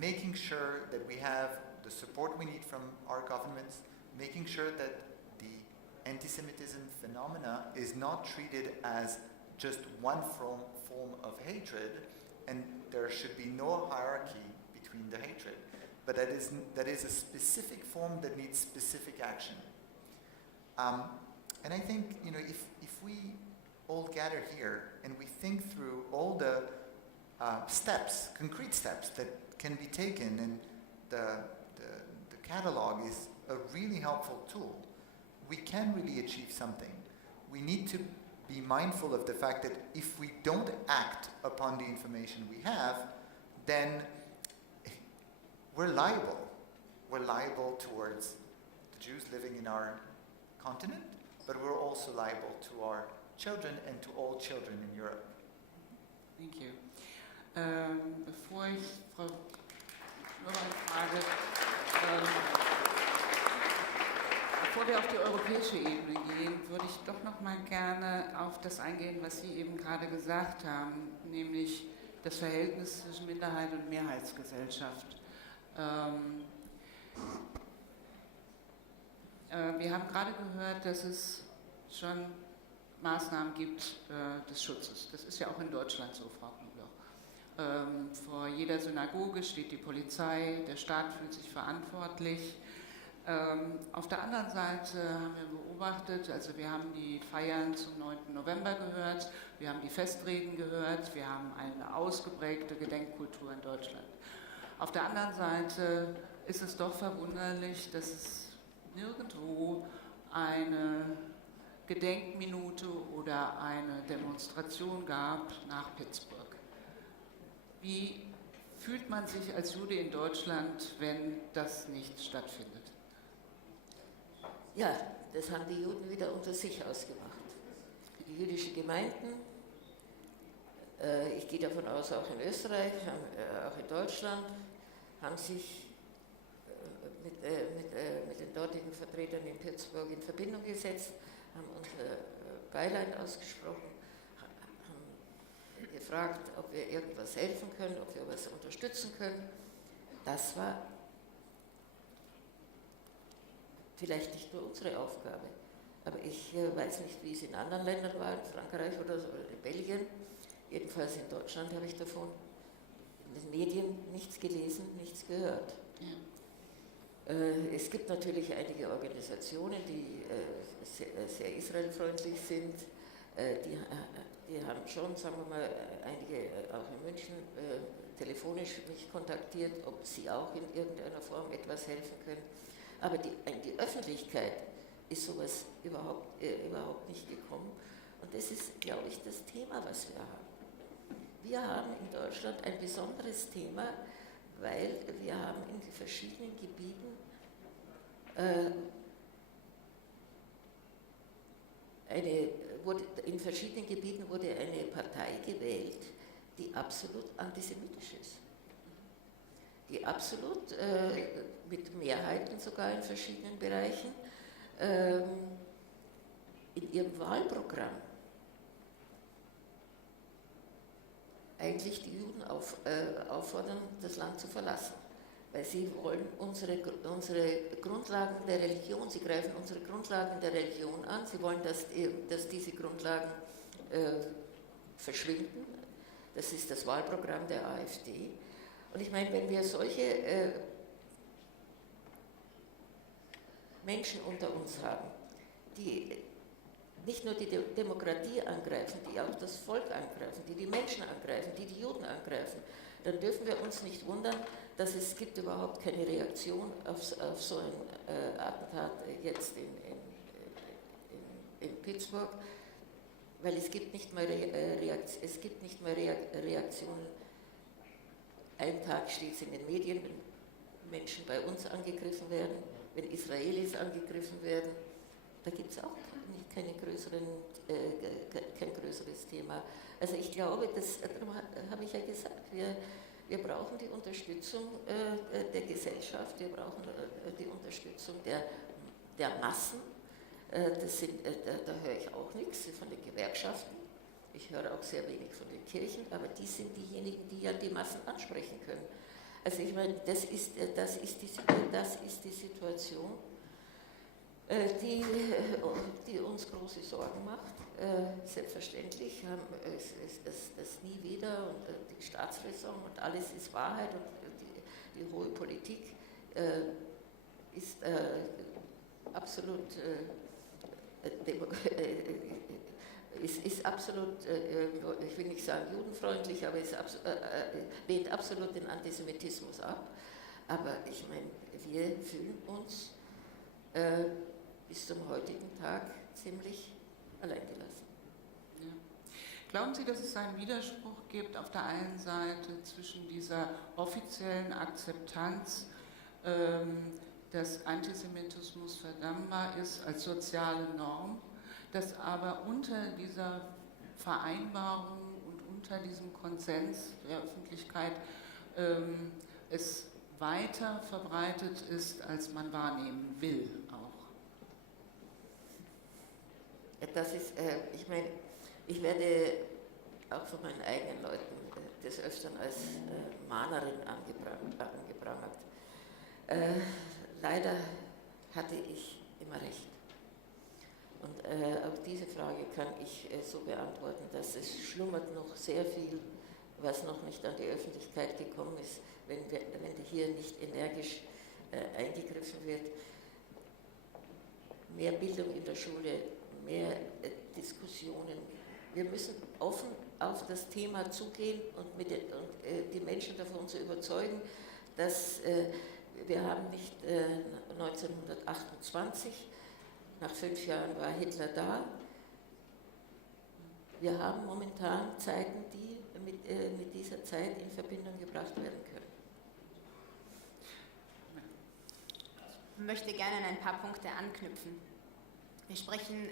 making sure that we have the support we need from our governments, making sure that the anti-Semitism phenomena is not treated as just one form of hatred, and there should be no hierarchy between the hatred. But that is a specific form that needs specific action. And I think, if we all gather here and we think through all the steps, concrete steps that can be taken, and the catalog is a really helpful tool, we can really achieve something. We need to be mindful of the fact that if we don't act upon the information we have, then we're liable. We're liable towards the Jews living in our continent, but we're also liable to our children and to all children in Europe. Thank you. Bevor ich Frau Schnurr frage, bevor wir auf die europäische Ebene gehen, würde ich doch noch mal gerne auf das eingehen, was Sie eben gerade gesagt haben, nämlich das Verhältnis zwischen Minderheit und Mehrheitsgesellschaft. Wir haben gerade gehört, dass es schon Maßnahmen gibt des Schutzes. Das ist ja auch in Deutschland so, Frau Knobloch. Vor jeder Synagoge steht die Polizei, der Staat fühlt sich verantwortlich. Auf der anderen Seite haben wir beobachtet, also wir haben die Feiern zum 9. November gehört, wir haben die Festreden gehört, wir haben eine ausgeprägte Gedenkkultur in Deutschland. Auf der anderen Seite ist es doch verwunderlich, dass es nirgendwo eine Gedenkminute oder eine Demonstration gab nach Pittsburgh. Wie fühlt man sich als Jude in Deutschland, wenn das nicht stattfindet? Ja, das haben die Juden wieder unter sich ausgemacht. Die jüdischen Gemeinden, ich gehe davon aus, auch in Österreich, auch in Deutschland, haben sich mit den dortigen Vertretern in Pittsburgh in Verbindung gesetzt, haben unser Beileid ausgesprochen, haben gefragt, ob wir irgendwas helfen können, ob wir was unterstützen können. Das war vielleicht nicht nur unsere Aufgabe, aber ich weiß nicht, wie es in anderen Ländern war, in Frankreich oder so, oder in Belgien. Jedenfalls in Deutschland habe ich davon in den Medien nichts gelesen, nichts gehört. Ja. Es gibt natürlich einige Organisationen, die sehr israelfreundlich sind. Die haben schon, sagen wir mal, einige auch in München telefonisch mich kontaktiert, ob sie auch in irgendeiner Form etwas helfen können. Aber in die Öffentlichkeit ist sowas überhaupt nicht gekommen. Und das ist, glaube ich, das Thema, was wir haben. Wir haben in Deutschland ein besonderes Thema, weil wir haben in den verschiedenen Gebieten wurde eine Partei gewählt, die absolut antisemitisch ist. Die absolut mit Mehrheiten sogar in verschiedenen Bereichen in ihrem Wahlprogramm eigentlich die Juden auffordern, das Land zu verlassen. Weil sie wollen unsere Grundlagen der Religion, sie greifen unsere Grundlagen der Religion an, sie wollen, dass diese Grundlagen verschwinden. Das ist das Wahlprogramm der AfD. Und ich meine, wenn wir solche Menschen unter uns haben, die nicht nur die Demokratie angreifen, die auch das Volk angreifen, die die Menschen angreifen, die die Juden angreifen, dann dürfen wir uns nicht wundern, dass es gibt überhaupt keine Reaktion auf so ein Attentat jetzt in Pittsburgh, weil es gibt nicht mehr Reaktionen. Einen Tag steht es in den Medien, wenn Menschen bei uns angegriffen werden, wenn Israelis angegriffen werden, da gibt es auch kein größeres Thema. Also ich glaube, darum habe ich ja gesagt, wir brauchen die Unterstützung der Gesellschaft, wir brauchen die Unterstützung der Massen. Da höre ich auch nichts von den Gewerkschaften, ich höre auch sehr wenig von den Kirchen, aber die sind diejenigen, die ja die Massen ansprechen können. Also ich meine, das ist die Situation. die uns große Sorgen macht. Selbstverständlich haben das nie wieder und die Staatsräson und alles ist Wahrheit und die hohe Politik ist absolut ist absolut, ich will nicht sagen judenfreundlich, aber lehnt absolut den Antisemitismus ab. Aber ich meine, wir fühlen uns bis zum heutigen Tag ziemlich alleingelassen. Ja. Glauben Sie, dass es einen Widerspruch gibt auf der einen Seite zwischen dieser offiziellen Akzeptanz, dass Antisemitismus verdammbar ist als soziale Norm, dass aber unter dieser Vereinbarung und unter diesem Konsens der Öffentlichkeit es weiter verbreitet ist, als man wahrnehmen will auch? Das ist, ich meine, ich werde auch von meinen eigenen Leuten des Öfteren als Mahnerin angeprangert. Leider hatte ich immer recht. Und auch diese Frage kann ich so beantworten, dass es schlummert noch sehr viel, was noch nicht an die Öffentlichkeit gekommen ist, wenn hier nicht energisch eingegriffen wird. Mehr Bildung in der Schule, mehr Diskussionen. Wir müssen offen auf das Thema zugehen und die Menschen davon zu überzeugen, dass wir haben nicht 1928, nach 5 Jahren war Hitler da. Wir haben momentan Zeiten, die mit dieser Zeit in Verbindung gebracht werden können. Ich möchte gerne an ein paar Punkte anknüpfen. Wir sprechen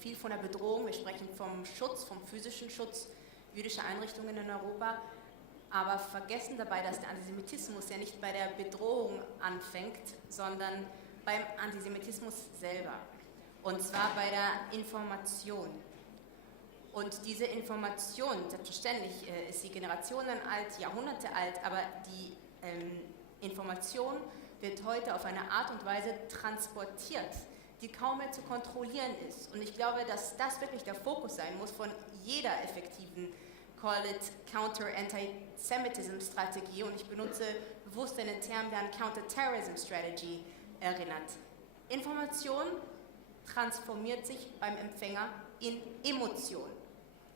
viel von der Bedrohung, wir sprechen vom Schutz, vom physischen Schutz jüdischer Einrichtungen in Europa, aber vergessen dabei, dass der Antisemitismus ja nicht bei der Bedrohung anfängt, sondern beim Antisemitismus selber. Und zwar bei der Information. Und diese Information, selbstverständlich ist sie Generationen alt, Jahrhunderte alt, aber die Information wird heute auf eine Art und Weise transportiert, die kaum mehr zu kontrollieren ist. Und ich glaube, dass das wirklich der Fokus sein muss von jeder effektiven, call it Counter-Antisemitism-Strategie. Und ich benutze bewusst einen Term, der an Counter-Terrorism-Strategy erinnert. Information transformiert sich beim Empfänger in Emotion.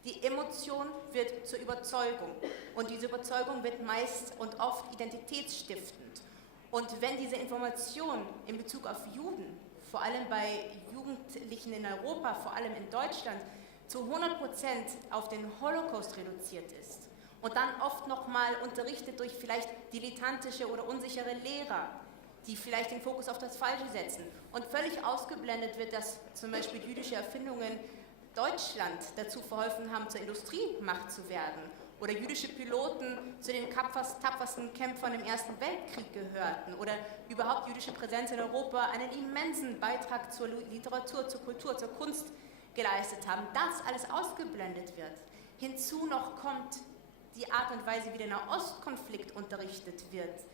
Die Emotion wird zur Überzeugung. Und diese Überzeugung wird meist und oft identitätsstiftend. Und wenn diese Information in Bezug auf Juden, vor allem bei Jugendlichen in Europa, vor allem in Deutschland, zu 100% auf den Holocaust reduziert ist und dann oft nochmal unterrichtet durch vielleicht dilettantische oder unsichere Lehrer, die vielleicht den Fokus auf das Falsche setzen und völlig ausgeblendet wird, dass zum Beispiel jüdische Erfindungen Deutschland dazu verholfen haben, zur Industriemacht zu werden oder jüdische Piloten zu den tapfersten Kämpfern im Ersten Weltkrieg gehörten oder überhaupt jüdische Präsenz in Europa einen immensen Beitrag zur Literatur, zur Kultur, zur Kunst geleistet haben, das alles ausgeblendet wird. Hinzu noch kommt die Art und Weise, wie der Nahostkonflikt unterrichtet wird,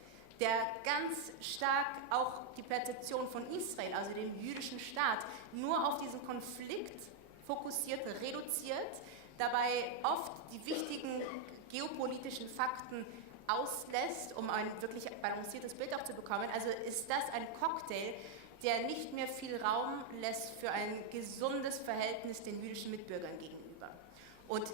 der ganz stark auch die Perzeption von Israel, also dem jüdischen Staat, nur auf diesen Konflikt fokussiert, reduziert, dabei oft die wichtigen geopolitischen Fakten auslässt, um ein wirklich balanciertes Bild auch zu bekommen. Also ist das ein Cocktail, der nicht mehr viel Raum lässt für ein gesundes Verhältnis den jüdischen Mitbürgern gegenüber. Und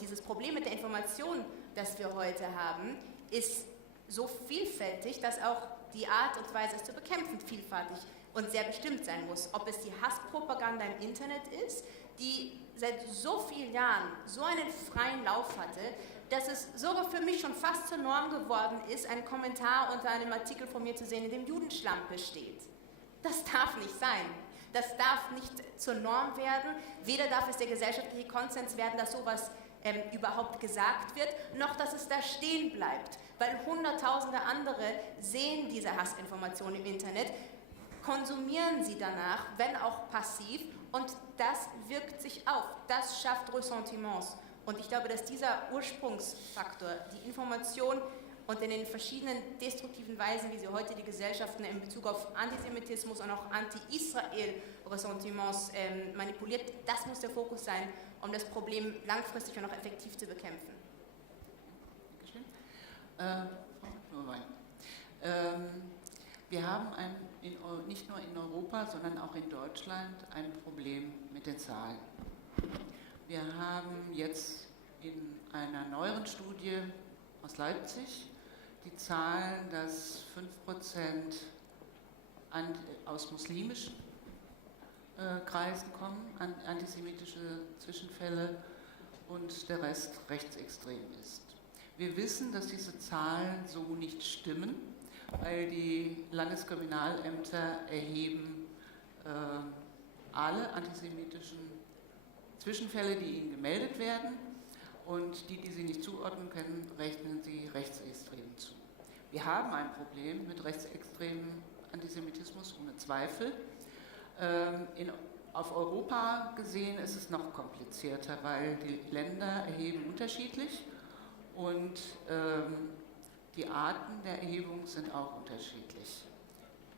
dieses Problem mit der Information, das wir heute haben, ist so vielfältig, dass auch die Art und Weise, es zu bekämpfen, vielfältig und sehr bestimmt sein muss. Ob es die Hasspropaganda im Internet ist, die seit so vielen Jahren so einen freien Lauf hatte, dass es sogar für mich schon fast zur Norm geworden ist, einen Kommentar unter einem Artikel von mir zu sehen, in dem Judenschlampe steht. Das darf nicht sein. Das darf nicht zur Norm werden. Weder darf es der gesellschaftliche Konsens werden, dass sowas überhaupt gesagt wird, noch dass es da stehen bleibt. Weil hunderttausende andere sehen diese Hassinformationen im Internet, konsumieren sie danach, wenn auch passiv, und das wirkt sich auf. Das schafft Ressentiments. Und ich glaube, dass dieser Ursprungsfaktor, die Information und in den verschiedenen destruktiven Weisen, wie sie heute die Gesellschaften in Bezug auf Antisemitismus und auch Anti-Israel-Ressentiments manipuliert, das muss der Fokus sein, um das Problem langfristig und auch effektiv zu bekämpfen. Wir haben nicht nur in Europa, sondern auch in Deutschland ein Problem mit den Zahlen. Wir haben jetzt in einer neueren Studie aus Leipzig die Zahlen, dass 5% aus muslimischen Kreisen kommen, antisemitische Zwischenfälle, und der Rest rechtsextrem ist. Wir wissen, dass diese Zahlen so nicht stimmen, weil die Landeskriminalämter erheben alle antisemitischen Zwischenfälle, die ihnen gemeldet werden, und die sie nicht zuordnen können, rechnen sie Rechtsextremen zu. Wir haben ein Problem mit rechtsextremem Antisemitismus, ohne Zweifel. Auf Europa gesehen ist es noch komplizierter, weil die Länder erheben unterschiedlich und die Arten der Erhebung sind auch unterschiedlich.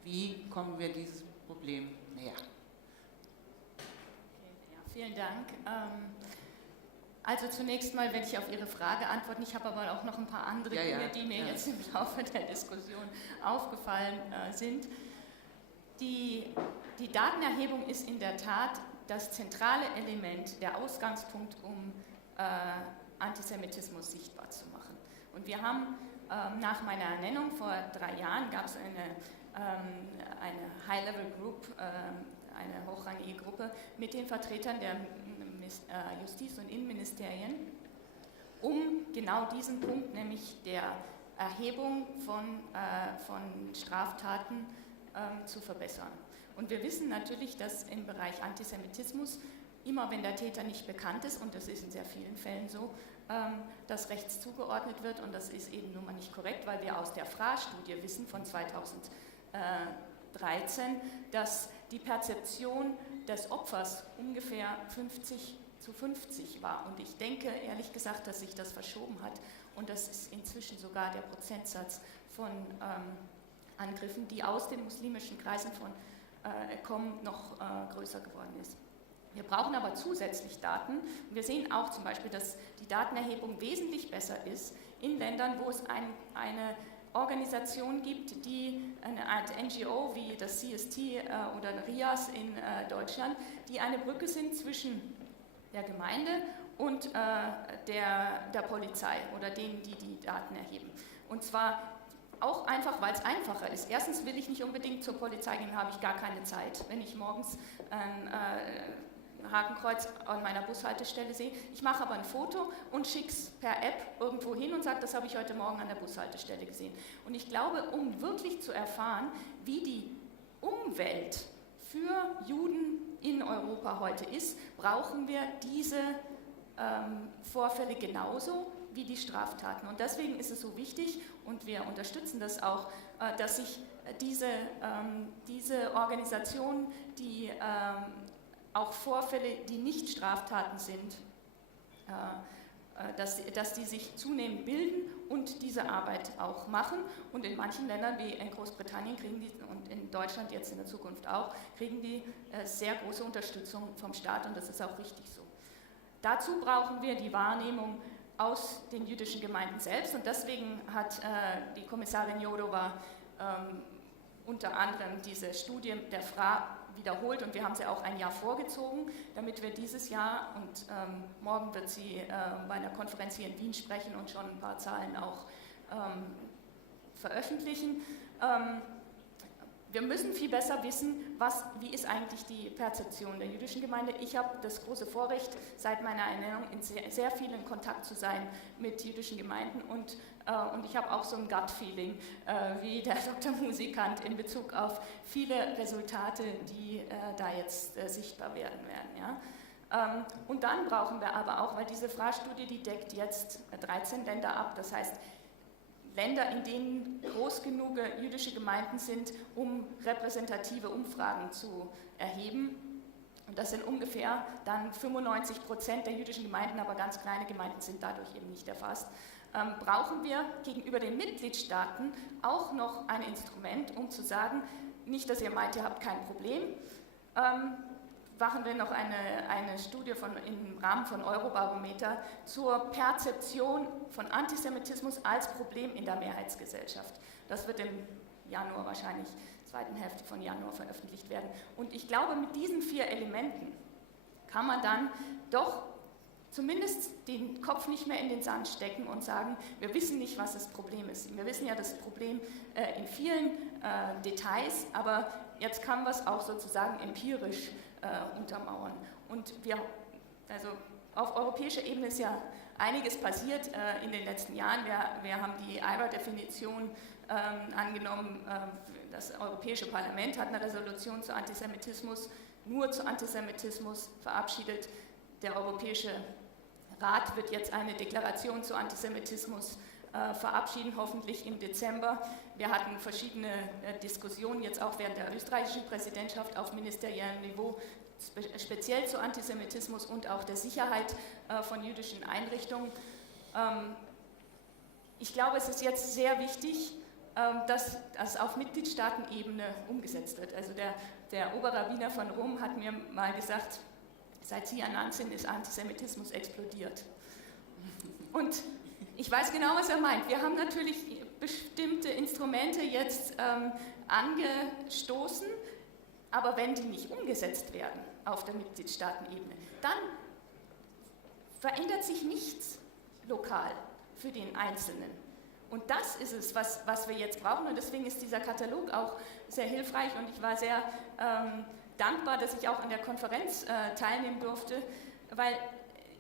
Wie kommen wir diesem Problem näher? Okay, ja, vielen Dank. Also zunächst mal werde ich auf Ihre Frage antworten. Ich habe aber auch noch ein paar andere Dinge, die mir jetzt im Laufe der Diskussion aufgefallen sind. Die Datenerhebung ist in der Tat das zentrale Element, der Ausgangspunkt, um Antisemitismus sichtbar zu machen. Und wir haben nach meiner Ernennung vor 3 Jahren gab es eine High-Level-Group, eine hochrangige Gruppe mit den Vertretern der Justiz- und Innenministerien, um genau diesen Punkt, nämlich der Erhebung von Straftaten zu verbessern. Und wir wissen natürlich, dass im Bereich Antisemitismus, immer wenn der Täter nicht bekannt ist, und das ist in sehr vielen Fällen so, das rechts zugeordnet wird, und das ist eben nun mal nicht korrekt, weil wir aus der FRA-Studie wissen von 2013, dass die Perzeption des Opfers ungefähr 50:50 war. Und ich denke, ehrlich gesagt, dass sich das verschoben hat und dass es inzwischen sogar der Prozentsatz von Angriffen, die aus den muslimischen Kreisen kommen, noch größer geworden ist. Wir brauchen aber zusätzlich Daten. Wir sehen auch zum Beispiel, dass die Datenerhebung wesentlich besser ist in Ländern, wo es eine Organisation gibt, die eine Art NGO wie das CST oder RIAS in Deutschland, die eine Brücke sind zwischen der Gemeinde und der Polizei oder denen, die die Daten erheben. Und zwar auch einfach, weil es einfacher ist. Erstens will ich nicht unbedingt zur Polizei gehen, habe ich gar keine Zeit. Wenn ich morgens ein Hakenkreuz an meiner Bushaltestelle sehe, ich mache aber ein Foto und schicke es per App irgendwo hin und sage, das habe ich heute Morgen an der Bushaltestelle gesehen. Und ich glaube, um wirklich zu erfahren, wie die Umwelt für Juden in Europa heute ist, brauchen wir diese Vorfälle genauso wie die Straftaten. Und deswegen ist es so wichtig, und wir unterstützen das auch, dass sich diese Organisationen, die auch Vorfälle, die nicht Straftaten sind, dass die sich zunehmend bilden und diese Arbeit auch machen. Und in manchen Ländern wie in Großbritannien kriegen die, und in Deutschland jetzt in der Zukunft auch, kriegen die sehr große Unterstützung vom Staat, und das ist auch richtig so. Dazu brauchen wir die Wahrnehmung aus den jüdischen Gemeinden selbst, und deswegen hat die Kommissarin Jourová unter anderem diese Studie der FRA wiederholt, und wir haben sie auch ein Jahr vorgezogen, damit wir dieses Jahr, und morgen wird sie bei einer Konferenz hier in Wien sprechen und schon ein paar Zahlen auch veröffentlichen. Wir müssen viel besser wissen, wie ist eigentlich die Perzeption der jüdischen Gemeinde. Ich habe das große Vorrecht, seit meiner Ernennung in sehr viel in Kontakt zu sein mit jüdischen Gemeinden, und ich habe auch so ein Gut-Feeling, wie der Dr. Musikant, in Bezug auf viele Resultate, die da jetzt sichtbar werden. Ja? Und dann brauchen wir aber auch, weil diese FRA-Studie, die deckt jetzt 13 Länder ab, das heißt, Länder, in denen groß genug jüdische Gemeinden sind, um repräsentative Umfragen zu erheben. Und das sind ungefähr dann 95% der jüdischen Gemeinden, aber ganz kleine Gemeinden sind dadurch eben nicht erfasst. brauchen wir gegenüber den Mitgliedstaaten auch noch ein Instrument, um zu sagen, nicht, dass ihr meint, ihr habt kein Problem, machen wir noch eine Studie im Rahmen von Eurobarometer zur Perzeption von Antisemitismus als Problem in der Mehrheitsgesellschaft. Das wird im Januar wahrscheinlich, zweiten Hälfte von Januar veröffentlicht werden. Und ich glaube, mit diesen 4 Elementen kann man dann doch zumindest den Kopf nicht mehr in den Sand stecken und sagen, wir wissen nicht, was das Problem ist. Wir wissen ja das Problem in vielen Details, aber jetzt kann man es auch sozusagen empirisch untermauern. Und also auf europäischer Ebene ist ja einiges passiert in den letzten Jahren. Wir haben die IRA-Definition angenommen. Das Europäische Parlament hat eine Resolution zu Antisemitismus, nur zu Antisemitismus verabschiedet. Der Europäische Rat wird jetzt eine Deklaration zu Antisemitismus verabschieden, hoffentlich im Dezember. Wir hatten verschiedene Diskussionen, jetzt auch während der österreichischen Präsidentschaft auf ministeriellem Niveau, speziell zu Antisemitismus und auch der Sicherheit von jüdischen Einrichtungen. Ich glaube, es ist jetzt sehr wichtig, dass das auf Mitgliedstaatenebene umgesetzt wird. Also der Oberrabbiner von Rom hat mir mal gesagt, seit Sie ernannt sind, ist Antisemitismus explodiert. Und ich weiß genau, was er meint. Wir haben natürlich bestimmte Instrumente jetzt angestoßen, aber wenn die nicht umgesetzt werden auf der Mitgliedstaatenebene, dann verändert sich nichts lokal für den Einzelnen. Und das ist es, was wir jetzt brauchen. Und deswegen ist dieser Katalog auch sehr hilfreich. Und ich war sehr dankbar, dass ich auch an der Konferenz teilnehmen durfte, weil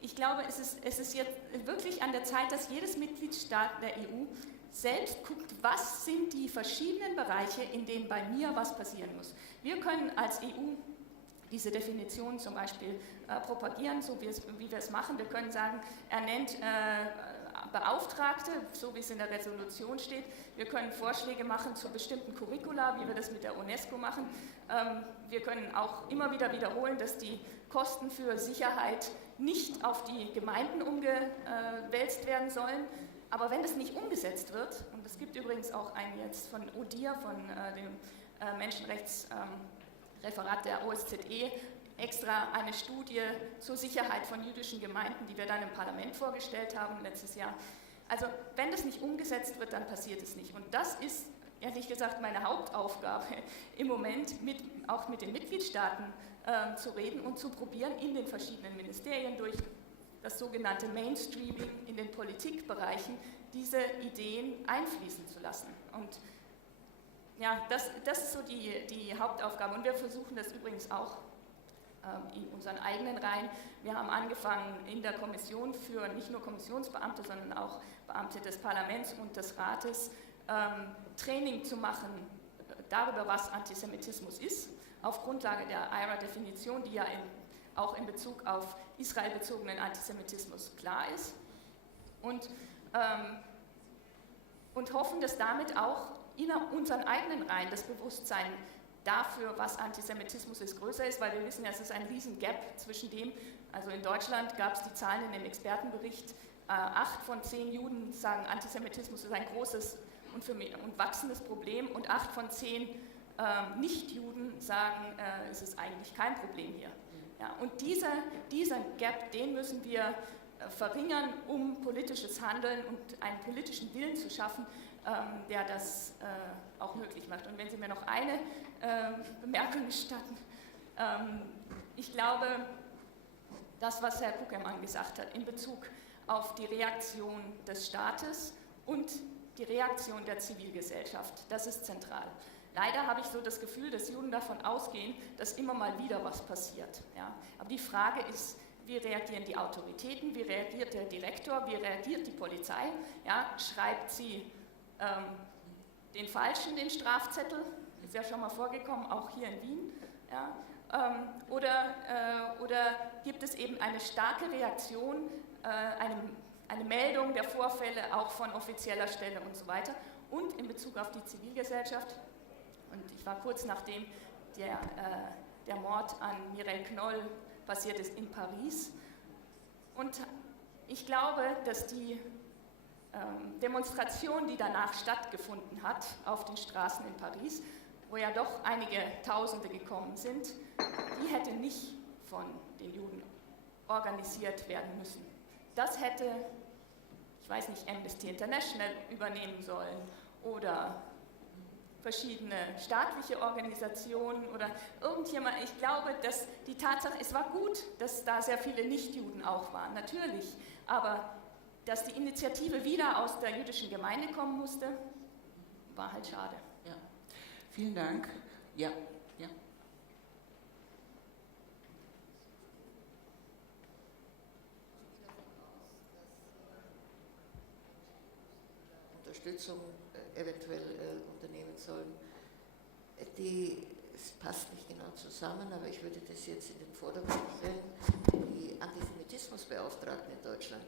ich glaube, es ist jetzt wirklich an der Zeit, dass jedes Mitgliedstaat der EU selbst guckt, was sind die verschiedenen Bereiche, in denen bei mir was passieren muss. Wir können als EU diese Definition zum Beispiel propagieren, so wie wir es machen. Wir können sagen, er nennt Beauftragte, so wie es in der Resolution steht. Wir können Vorschläge machen zu bestimmten Curricula, wie wir das mit der UNESCO machen. Wir können auch immer wieder wiederholen, dass die Kosten für Sicherheit nicht auf die Gemeinden umgewälzt werden sollen. Aber wenn das nicht umgesetzt wird, und es gibt übrigens auch einen jetzt von ODIHR, von dem Menschenrechtsreferat der OSZE, extra eine Studie zur Sicherheit von jüdischen Gemeinden, die wir dann im Parlament vorgestellt haben letztes Jahr. Also wenn das nicht umgesetzt wird, dann passiert es nicht. Und das ist, ehrlich gesagt, meine Hauptaufgabe im Moment, auch mit den Mitgliedstaaten zu reden und zu probieren, in den verschiedenen Ministerien durch das sogenannte Mainstreaming in den Politikbereichen diese Ideen einfließen zu lassen. Und ja, das ist so die Hauptaufgabe. Und wir versuchen das übrigens auch in unseren eigenen Reihen. Wir haben angefangen in der Kommission für nicht nur Kommissionsbeamte, sondern auch Beamte des Parlaments und des Rates Training zu machen darüber, was Antisemitismus ist, auf Grundlage der IRA-Definition, die ja auch in Bezug auf israelbezogenen Antisemitismus klar ist. Und hoffen, dass damit auch in unseren eigenen Reihen das Bewusstsein dafür, was Antisemitismus ist, größer ist, weil wir wissen ja, es ist ein riesen Gap zwischen dem, also in Deutschland gab es die Zahlen in dem Expertenbericht, 8 von 10 Juden sagen, Antisemitismus ist ein großes und wachsendes Problem und 8 von 10 Nicht-Juden sagen, es ist eigentlich kein Problem hier. Ja, und dieser Gap, den müssen wir verringern, um politisches Handeln und einen politischen Willen zu schaffen, der das auch möglich macht. Und wenn Sie mir noch eine Bemerkung gestatten, ich glaube, das, was Herr Kuckermann gesagt hat in Bezug auf die Reaktion des Staates und die Reaktion der Zivilgesellschaft, das ist zentral. Leider habe ich so das Gefühl, dass Juden davon ausgehen, dass immer mal wieder was passiert. Ja? Aber die Frage ist, wie reagieren die Autoritäten, wie reagiert der Direktor, wie reagiert die Polizei? Ja? Schreibt sie den Falschen den Strafzettel? Ist ja schon mal vorgekommen, auch hier in Wien. Ja? Oder gibt es eben eine starke Reaktion, eine Meldung der Vorfälle auch von offizieller Stelle und so weiter? Und in Bezug auf die Zivilgesellschaft, und ich war kurz nachdem der Mord an Mireille Knoll passiert ist in Paris. Und ich glaube, dass die Demonstration, die danach stattgefunden hat auf den Straßen in Paris, wo ja doch einige Tausende gekommen sind, die hätte nicht von den Juden organisiert werden müssen. Das hätte, ich weiß nicht, Amnesty International übernehmen sollen oder verschiedene staatliche Organisationen oder irgendjemand. Ich glaube, dass die Tatsache, es war gut, dass da sehr viele Nichtjuden auch waren, natürlich, aber dass die Initiative wieder aus der jüdischen Gemeinde kommen musste, war halt schade. Ja. Vielen Dank. Ja. Unterstützung eventuell unternehmen sollen. Es passt nicht genau zusammen, aber ich würde das jetzt in den Vordergrund stellen, die Antisemitismusbeauftragten in Deutschland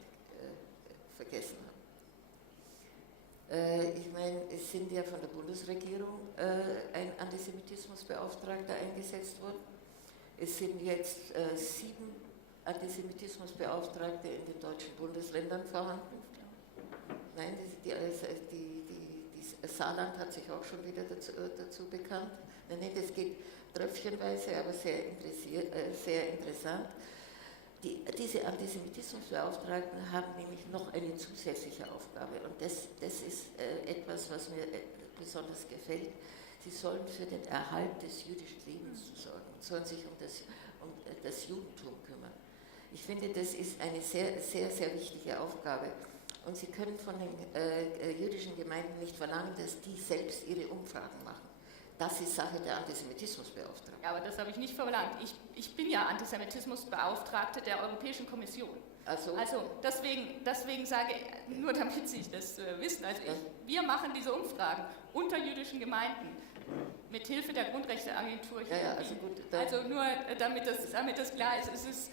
vergessen haben. Ich meine, es sind ja von der Bundesregierung ein Antisemitismusbeauftragter eingesetzt worden. Es sind jetzt 7 Antisemitismusbeauftragte in den deutschen Bundesländern vorhanden. Nein, das Saarland hat sich auch schon wieder dazu bekannt. Nein, das geht tröpfchenweise, aber sehr interessant. Diese Antisemitismusbeauftragten haben nämlich noch eine zusätzliche Aufgabe und das ist etwas, was mir besonders gefällt. Sie sollen für den Erhalt des jüdischen Lebens sorgen und sollen sich um das Judentum kümmern. Ich finde, das ist eine sehr, sehr, sehr wichtige Aufgabe. Und Sie können von den jüdischen Gemeinden nicht verlangen, dass die selbst ihre Umfragen machen. Das ist Sache der Antisemitismusbeauftragten. Ja, aber das habe ich nicht verlangt. Ich bin ja Antisemitismusbeauftragte der Europäischen Kommission. Also deswegen sage ich, nur damit Sie das wissen, wir machen diese Umfragen unter jüdischen Gemeinden mit Hilfe der Grundrechteagentur hier in Wien. Also nur damit das klar ist, es ist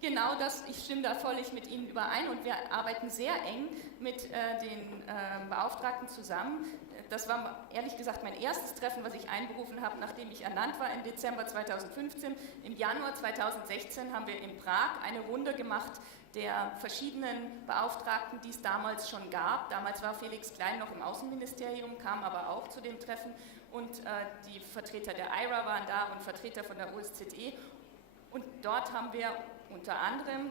genau das, ich stimme da völlig mit Ihnen überein und wir arbeiten sehr eng mit den Beauftragten zusammen. Das war ehrlich gesagt mein erstes Treffen, was ich einberufen habe, nachdem ich ernannt war im Dezember 2015. Im Januar 2016 haben wir in Prag eine Runde gemacht der verschiedenen Beauftragten, die es damals schon gab. Damals war Felix Klein noch im Außenministerium, kam aber auch zu dem Treffen und die Vertreter der IRA waren da und Vertreter von der OSZE. Und dort haben wir unter anderem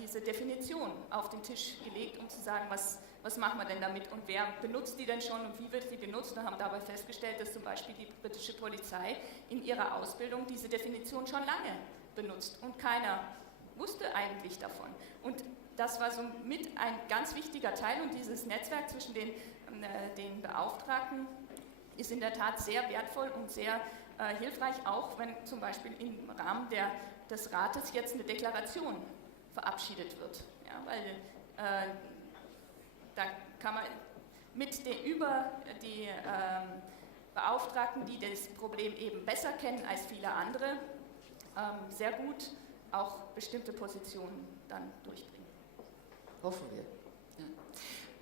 diese Definition auf den Tisch gelegt, um zu sagen, was machen wir denn damit und wer benutzt die denn schon und wie wird die benutzt, und haben dabei festgestellt, dass zum Beispiel die britische Polizei in ihrer Ausbildung diese Definition schon lange benutzt und keiner wusste eigentlich davon. Und das war so mit ein ganz wichtiger Teil und dieses Netzwerk zwischen den Beauftragten ist in der Tat sehr wertvoll und sehr hilfreich, auch wenn zum Beispiel im Rahmen des Rates jetzt eine Deklaration verabschiedet wird. Ja, weil da kann man über die Beauftragten, die das Problem eben besser kennen als viele andere, sehr gut auch bestimmte Positionen dann durchbringen. Hoffen wir.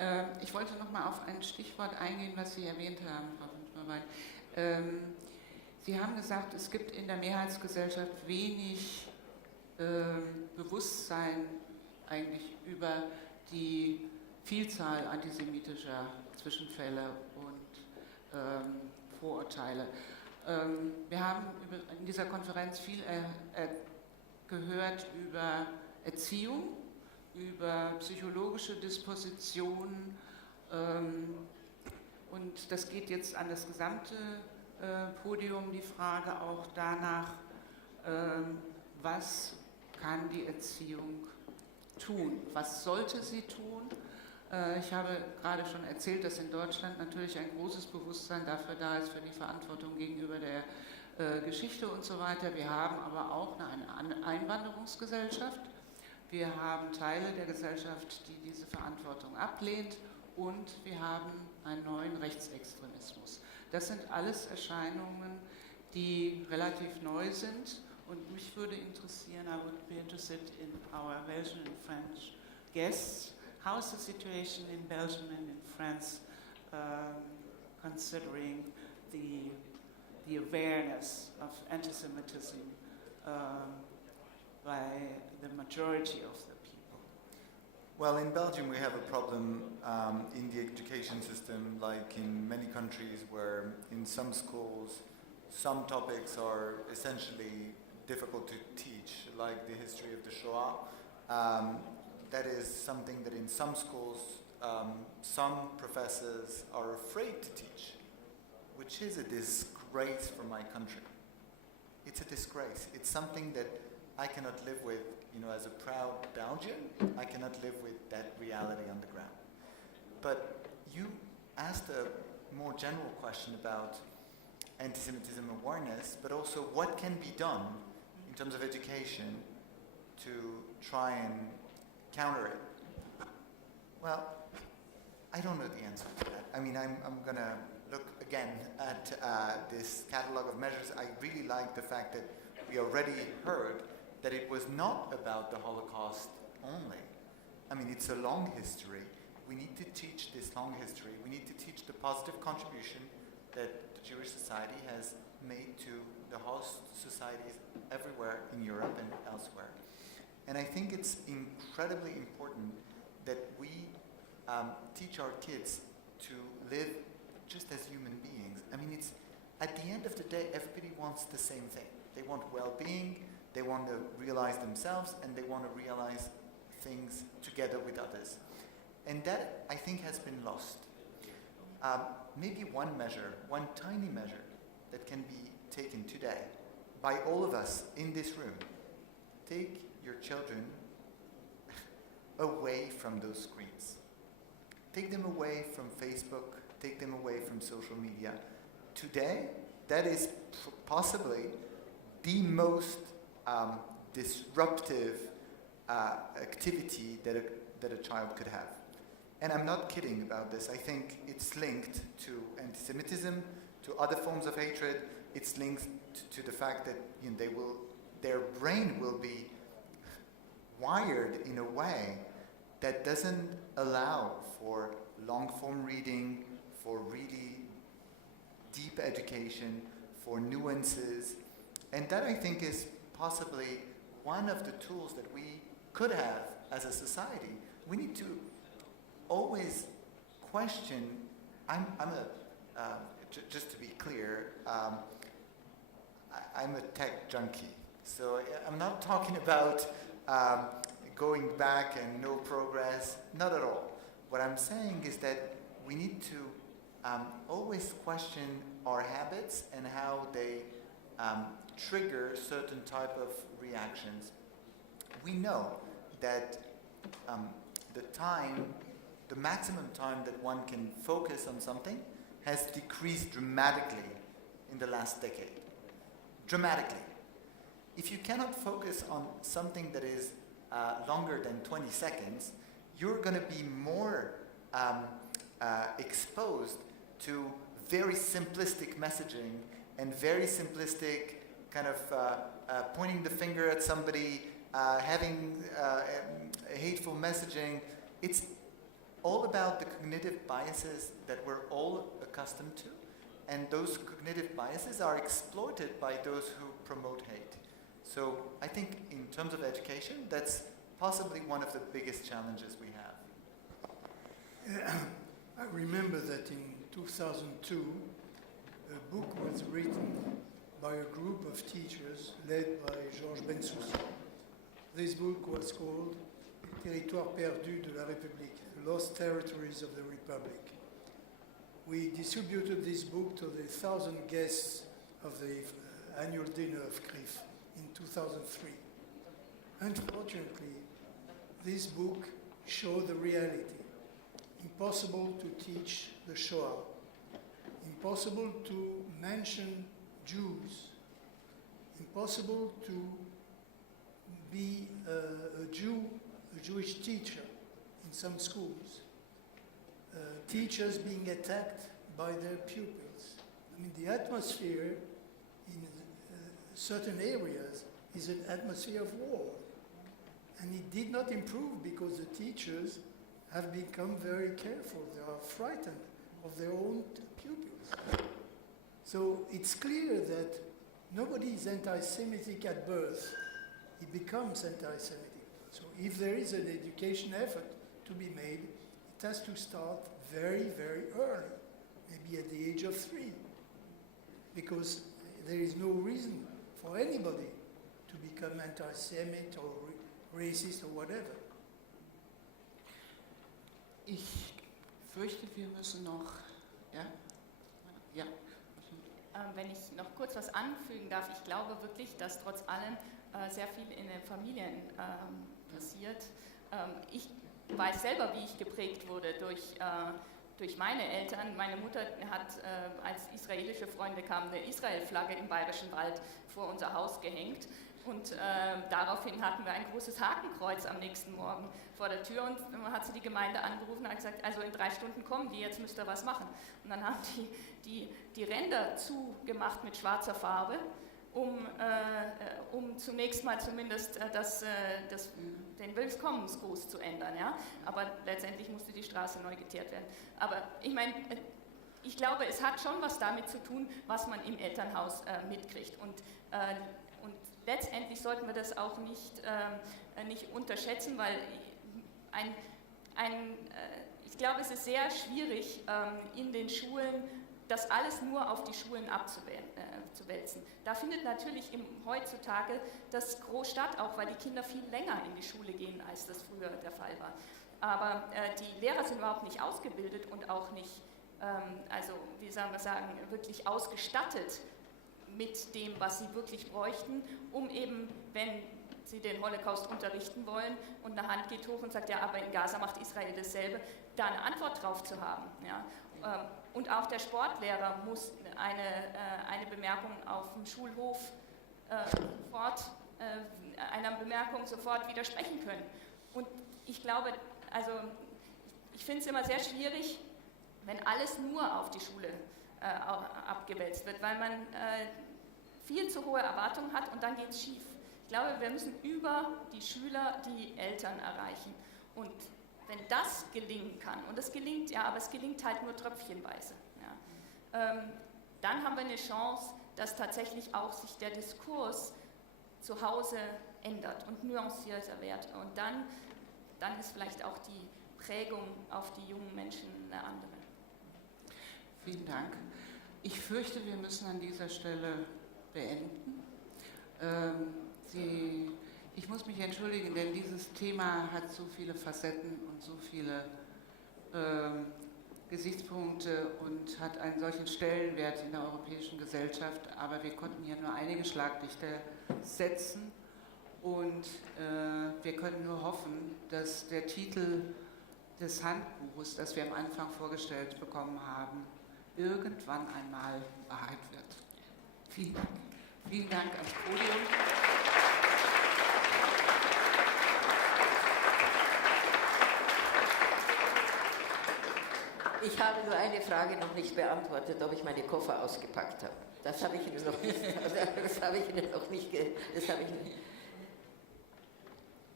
Ja. Ich wollte noch mal auf ein Stichwort eingehen, was Sie erwähnt haben, Frau Windmerwein. Sie haben gesagt, es gibt in der Mehrheitsgesellschaft wenig Bewusstsein eigentlich über die Vielzahl antisemitischer Zwischenfälle und Vorurteile. Wir haben in dieser Konferenz viel gehört über Erziehung, über psychologische Dispositionen und das geht jetzt an das gesamte Podium, die Frage auch danach, was kann die Erziehung tun, was sollte sie tun? Ich habe gerade schon erzählt, dass in Deutschland natürlich ein großes Bewusstsein dafür da ist, für die Verantwortung gegenüber der Geschichte und so weiter. Wir haben aber auch eine Einwanderungsgesellschaft. Wir haben Teile der Gesellschaft, die diese Verantwortung ablehnt und wir haben einen neuen Rechtsextremismus. Das sind alles Erscheinungen, die relativ neu sind und mich würde interessieren, I would be interested in our Belgian and French guests. How is the situation in Belgium and in France considering the awareness of antisemitism by the majority of the people? Well, in Belgium we have a problem in the education system, like in many countries, where in some schools some topics are essentially difficult to teach, like the history of the Shoah. That is something that in some schools some professors are afraid to teach, which is a disgrace for my country. It's a disgrace. It's something that I cannot live with, as a proud Belgian. I cannot live with that reality on the ground. But you asked a more general question about anti-Semitism awareness, but also what can be done in terms of education to try and counter it. Well, I don't know the answer to that. I mean, I'm going to look again at this catalog of measures. I really like the fact that we already heard that it was not about the Holocaust only. I mean, it's a long history. We need to teach this long history. We need to teach the positive contribution that the Jewish society has made to the host societies everywhere in Europe and elsewhere. And I think it's incredibly important that we teach our kids to live just as human beings. I mean, it's at the end of the day, everybody wants the same thing. They want well-being, they want to realize themselves, and they want to realize things together with others. And that, I think, has been lost. Maybe one measure, one tiny measure that can be taken today by all of us in this room. Take your children away from those screens. Take them away from Facebook, take them away from social media. Today, that is possibly the most disruptive activity that a child could have. And I'm not kidding about this. I think it's linked to anti-Semitism, to other forms of hatred. It's linked to the fact that their brain will be wired in a way that doesn't allow for long-form reading, for really deep education, for nuances. And that, I think, is possibly one of the tools that we could have as a society. We need to always question. Just to be clear, I'm a tech junkie. So I'm not talking about going back and no progress, not at all. What I'm saying is that we need to always question our habits and how they trigger certain type of reactions. We know that the maximum time that one can focus on something has decreased dramatically in the last decade. Dramatically. If you cannot focus on something that is longer than 20 seconds, you're going to be more exposed to very simplistic messaging and very simplistic kind of pointing the finger at somebody, having hateful messaging. It's all about the cognitive biases that we're all accustomed to, and those cognitive biases are exploited by those who promote hate. So I think in terms of education, that's possibly one of the biggest challenges we have. I remember that in 2002, a book was written by a group of teachers led by Georges Bensoussan. This book was called Territoires perdus de la République, the Lost Territories of the Republic. We distributed this book to the 1,000 guests of the annual dinner of CRIF in 2003. Unfortunately, this book showed the reality. Impossible to teach the Shoah. Impossible to mention Jews. Impossible to be a Jewish teacher in some schools. Teachers being attacked by their pupils. I mean, the atmosphere in certain areas is an atmosphere of war. And it did not improve because the teachers have become very careful. They are frightened of their own pupils. So it's clear that nobody is anti-Semitic at birth. He becomes anti-Semitic. So if there is an education effort to be made, it has to start very, very early, maybe at the age of 3, because there is no reason for anybody to become anti-Semite or racist or whatever. Ich fürchte, wir müssen noch, ja. Wenn ich noch kurz was anfügen darf, ich glaube wirklich, dass trotz allem sehr viel in den Familien passiert. Ich weiß selber, wie ich geprägt wurde durch meine Eltern. Meine Mutter hat, als israelische Freunde kamen, eine Israel-Flagge im Bayerischen Wald vor unser Haus gehängt. Und daraufhin hatten wir ein großes Hakenkreuz am nächsten Morgen vor der Tür und dann hat sie die Gemeinde angerufen und hat gesagt, also in 3 Stunden kommen die, jetzt müsst ihr was machen. Und dann haben die Ränder zugemacht mit schwarzer Farbe, um zunächst mal zumindest den Willkommensgruß zu ändern. Ja? Aber letztendlich musste die Straße neu geteert werden. Aber ich meine, ich glaube, es hat schon was damit zu tun, was man im Elternhaus mitkriegt. Und letztendlich sollten wir das auch nicht unterschätzen, weil ich glaube, es ist sehr schwierig, in den Schulen das alles nur auf die Schulen abzuwälzen. Da findet natürlich heutzutage das Gros statt, auch weil die Kinder viel länger in die Schule gehen, als das früher der Fall war. Aber die Lehrer sind überhaupt nicht ausgebildet und auch nicht, wie soll man sagen, wirklich ausgestattet mit dem, was sie wirklich bräuchten, um eben, wenn sie den Holocaust unterrichten wollen und eine Hand geht hoch und sagt, ja, aber in Gaza macht Israel dasselbe, da eine Antwort drauf zu haben. Ja. Und auch der Sportlehrer muss eine Bemerkung auf dem Schulhof einer Bemerkung sofort widersprechen können. Und ich glaube, ich finde es immer sehr schwierig, wenn alles nur auf die Schule abgewälzt wird, weil man viel zu hohe Erwartungen hat und dann geht es schief. Ich glaube, wir müssen über die Schüler die Eltern erreichen. Und wenn das gelingen kann, und es gelingt ja, aber es gelingt halt nur tröpfchenweise, ja, dann haben wir eine Chance, dass tatsächlich auch sich der Diskurs zu Hause ändert und nuancierter wird. Und dann ist vielleicht auch die Prägung auf die jungen Menschen eine andere. Vielen Dank. Ich fürchte, wir müssen an dieser Stelle beenden. Ich muss mich entschuldigen, denn dieses Thema hat so viele Facetten und so viele Gesichtspunkte und hat einen solchen Stellenwert in der europäischen Gesellschaft, aber wir konnten hier nur einige Schlaglichter setzen und wir können nur hoffen, dass der Titel des Handbuches, das wir am Anfang vorgestellt bekommen haben, irgendwann einmal Wahrheit wird. Vielen Dank. Vielen Dank ans Podium. Ich habe nur eine Frage noch nicht beantwortet, ob ich meine Koffer ausgepackt habe. Das habe ich Ihnen noch nicht.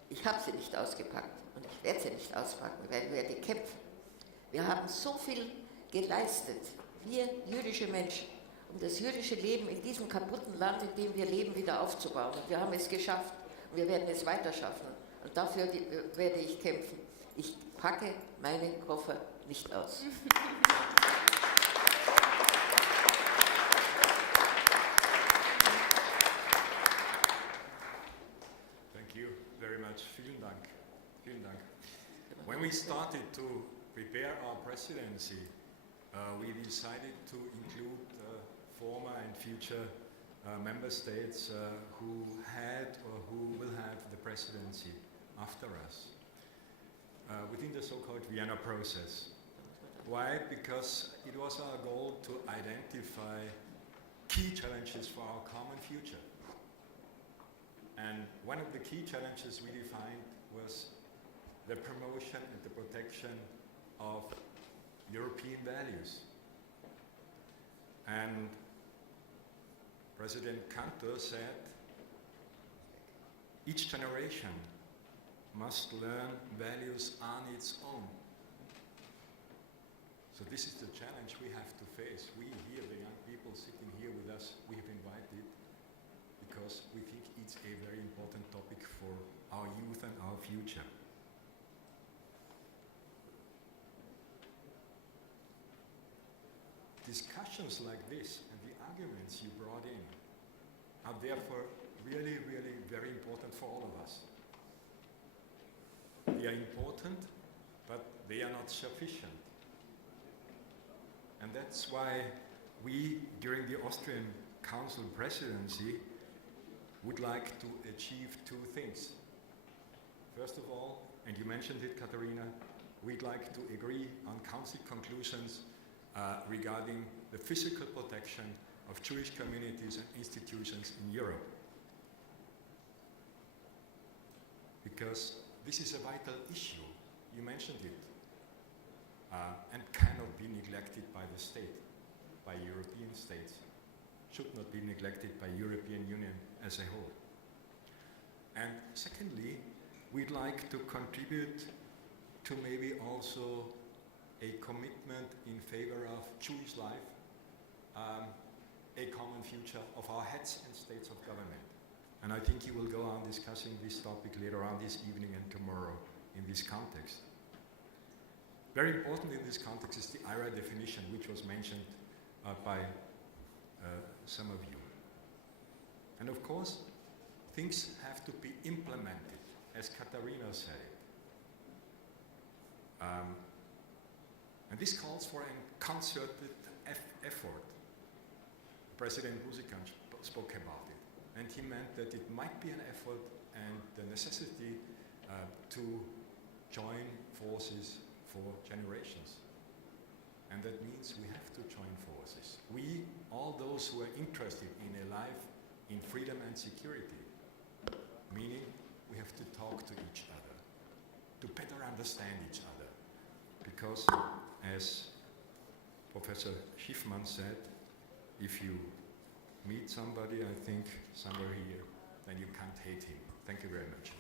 Ich habe sie nicht ausgepackt und ich werde sie nicht auspacken, weil ich werde kämpfen. Wir haben so viel geleistet, wir jüdische Menschen, um das jüdische Leben in diesem kaputten Land, in dem wir leben, wieder aufzubauen. Und wir haben es geschafft und wir werden es weiter schaffen. Und dafür werde ich kämpfen. Ich packe meine Koffer nicht aus. Thank you very much. Vielen Dank. Vielen Dank. When we started to prepare our presidency, we decided to include former and future member states who had or who will have the presidency after us within the so-called Vienna process. Why? Because it was our goal to identify key challenges for our common future. And one of the key challenges we defined was the promotion and the protection of European values. And President Cantor said, each generation must learn values on its own. So this is the challenge we have to face. We here, the young people sitting here with us, we have invited because we think it's a very important topic for our youth and our future. discussions like this and the arguments you brought in are therefore really, really very important for all of us. They are important, but they are not sufficient. And that's why we, during the Austrian Council presidency, would like to achieve two things. First of all, and you mentioned it, Katharina, we'd like to agree on Council conclusions regarding the physical protection of Jewish communities and institutions in Europe. Because this is a vital issue, you mentioned it, and cannot be neglected by the state, by European states, should not be neglected by European Union as a whole. And secondly, we'd like to contribute to maybe also a commitment in favor of Jewish life, a common future of our heads and states of government. And I think you will go on discussing this topic later on this evening and tomorrow in this context. Very important in this context is the IRA definition, which was mentioned by some of you. And of course, things have to be implemented, as Katharina said it. And this calls for a concerted effort. President Muzikan spoke about it. And he meant that it might be an effort and the necessity to join forces for generations. And that means we have to join forces. We, all those who are interested in a life in freedom and security, meaning we have to talk to each other, to better understand each other. Because, as Professor Schiffmann said, if you meet somebody, I think, somewhere here, then you can't hate him. Thank you very much.